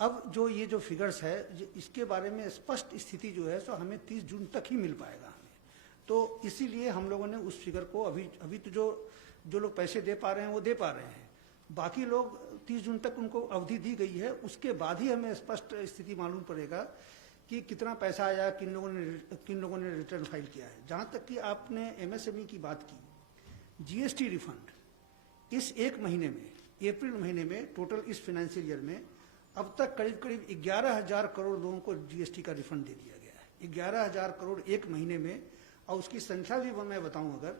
अब जो ये जो फिगर्स है इसके बारे में स्पष्ट स्थिति जो है सो हमें 30 जून तक ही मिल पाएगा हमें। तो इसीलिए हम लोगों ने उस फिगर को अभी तो जो लोग पैसे दे पा रहे हैं वो दे पा रहे हैं, बाकी लोग 30 जून तक उनको अवधि दी गई है, उसके बाद ही हमें स्पष्ट स्थिति मालूम पड़ेगा कि कितना पैसा आया, किन लोगों ने रिटर्न फाइल किया है। जहाँ तक कि आपने एमएसएमई की बात की, जीएसटी रिफंड इस एक महीने में, अप्रैल महीने में टोटल इस फाइनेंशियल ईयर में अब तक करीब 11,000 करोड़ लोगों को जीएसटी का रिफंड दे दिया गया है। 11,000 करोड़ एक महीने में, और उसकी संख्या भी मैं बताऊं अगर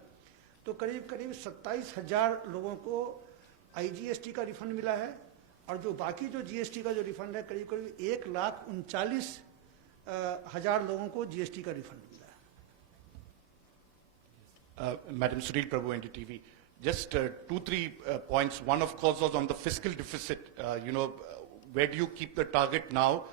तो करीब 27,000 लोगों को आईजीएसटी का रिफंड मिला है, और जो बाकी जो जीएसटी का जो रिफंड है करीब 1,39,000 लोगों को जीएसटी का रिफंड मिला है। Madam Sunil Prabhu, NDTV. Just 2-3 points. One, of course, was on the fiscal deficit. Where do you keep the target now?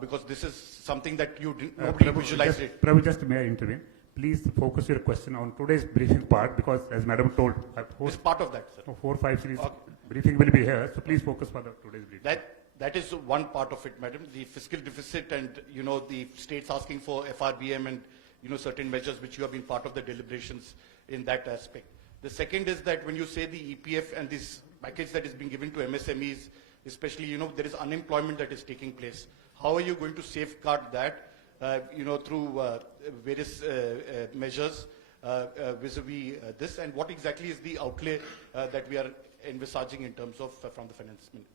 Because this is something that nobody visualized it. Prabhu, just may I intervene? Please focus your question on today's briefing part, because as Madam told, It's part of that, sir. 4, 5 series Okay. briefing will be here, so please focus for the today's briefing. That is one part of it, madam. The fiscal deficit and, the states asking for FRBM and, certain measures which you have been part of the deliberations in that aspect. The second is that when you say the EPF and this package that is being given to MSMEs, especially, there is unemployment that is taking place. How are you going to safeguard that, through various measures vis-a-vis this, and what exactly is the outlay that we are envisaging in terms of from the finance minister?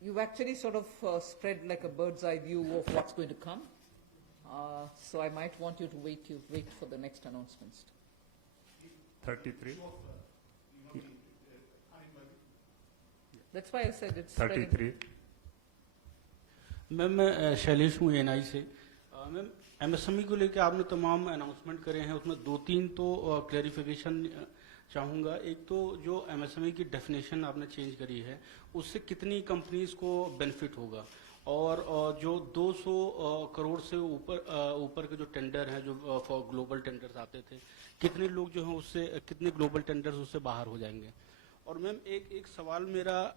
You've actually sort of spread like a bird's eye view of what's going to come. So I might want you to wait for the next announcements. 33. That's why I said it's spreading. 33. Ma'am मैं शैलेश हूँ NI से। Ma'am MSME को लेकर आपने तमाम announcement करे हैं, उसमें 2-3 तो क्लैरिफिकेशन चाहूँगा। एक तो जो एमएसएमई की डेफिनेशन आपने चेंज करी है, उससे कितनी कंपनीज को बेनिफिट होगा, और जो 200 करोड़ से ऊपर के जो टेंडर हैं, जो फॉर ग्लोबल टेंडर्स आते थे, कितने लोग जो हैं उससे, कितने ग्लोबल टेंडर्स उससे बाहर हो जाएंगे। और मैम एक सवाल मेरा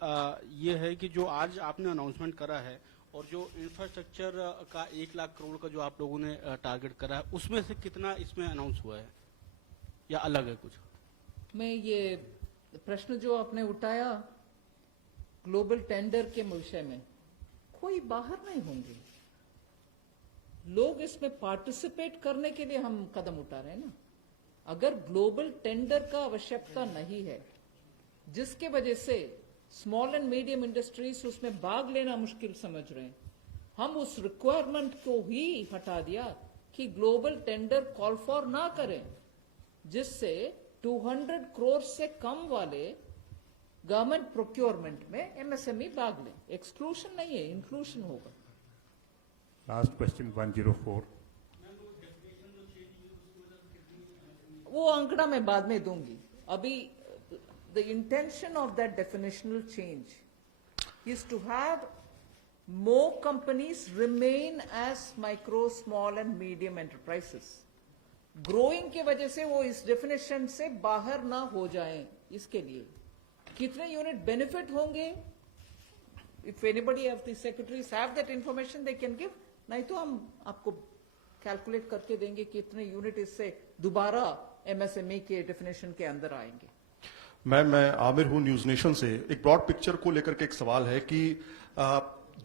ये है कि जो आज आपने अनाउंसमेंट करा है और जो इंफ्रास्ट्रक्चर का 1 लाख करोड़ का जो आप लोगों ने टारगेट करा है, उसमें से कितना इसमें अनाउंस हुआ है या अलग है कुछ? मैं ये प्रश्न जो आपने उठाया ग्लोबल टेंडर के विषय में, कोई बाहर नहीं होंगे लोग, इसमें पार्टिसिपेट करने के लिए हम कदम उठा रहे हैं ना। अगर ग्लोबल टेंडर का आवश्यकता नहीं है जिसके वजह से स्मॉल एंड मीडियम इंडस्ट्रीज उसमें भाग लेना मुश्किल समझ रहे हैं। हम उस रिक्वायरमेंट को ही हटा दिया कि ग्लोबल टेंडर कॉल फॉर ना करें, जिससे 200 करोड़ से कम वाले गवर्नमेंट प्रोक्योरमेंट में एमएसएमई भाग लें। एक्सक्लूशन नहीं है, इंक्लूशन होगा। Last question 104. वो आंकड़ा मैं बाद में दूंगी। अभी the intention of that definitional change is to have more companies remain as micro, small and medium enterprises. Growing की वजह से वो इस definition से बाहर ना हो जाएं, इसके लिए कितने यूनिट बेनिफिट होंगे? If anybody of the secretaries have that information, they can give. नहीं तो हम आपको कैलकुलेट करके देंगे कितने यूनिट इससे दोबारा एमएसएमई के डेफिनेशन के अंदर आएंगे। मैं आमिर हूं न्यूज नेशन से। एक ब्रॉड पिक्चर को लेकर के एक सवाल है कि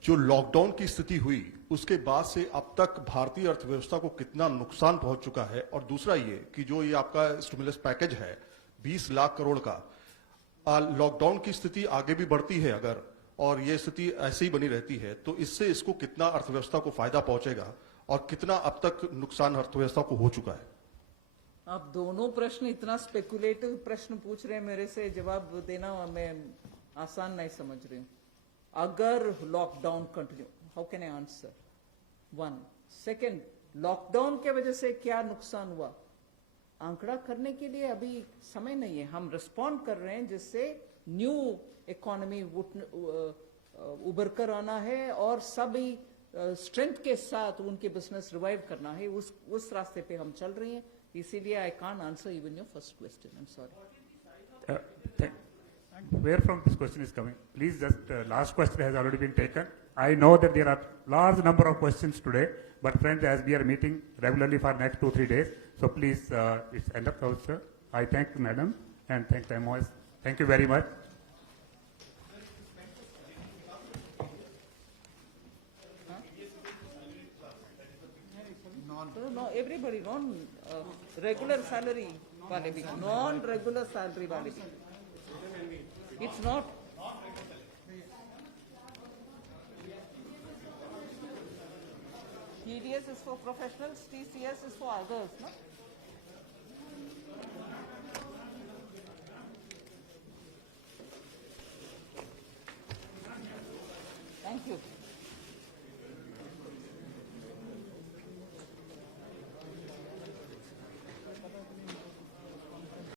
जो लॉकडाउन की स्थिति हुई उसके बाद से अब तक भारतीय अर्थव्यवस्था को कितना नुकसान पहुंच चुका है, और दूसरा ये कि जो ये आपका स्टिमुलस पैकेज है 20 लाख करोड़ का, लॉकडाउन की स्थिति आगे भी बढ़ती है अगर, और ये स्थिति ऐसे ही बनी रहती है, तो इससे इसको कितना अर्थव्यवस्था को फायदा पहुंचेगा और कितना अब तक नुकसान अर्थव्यवस्था को हो चुका है? आप दोनों प्रश्न इतना स्पेकुलेटिव प्रश्न पूछ रहे हैं मेरे से, जवाब देना मैं आसान नहीं समझ रही हूँ। अगर lockdown continue, how can I answer? One second, lockdown के वजह से क्या नुकसान हुआ आंकड़ा करने के लिए अभी समय नहीं है। हम रिस्पॉन्ड कर रहे हैं जिससे न्यू इकोनॉमी उभर कर आना है और सभी स्ट्रेंथ के साथ उनके बिजनेस रिवाइव करना है, उस रास्ते पे हम चल रहे हैं। इसीलिए I can't answer even your first question, I am sorry. Where from this question is coming? Please, just last question has already been taken. I know that there are large number of questions today, but friends, as we are meeting regularly for next 2-3 days, so please, it's end of sir. I thank Madam and thank the MOS. Thank you very much. No, everybody, regular salary वाले भी, non-regular salary वाले भी. It's not. TDS is for professionals, TCS is for others, no? Thank you.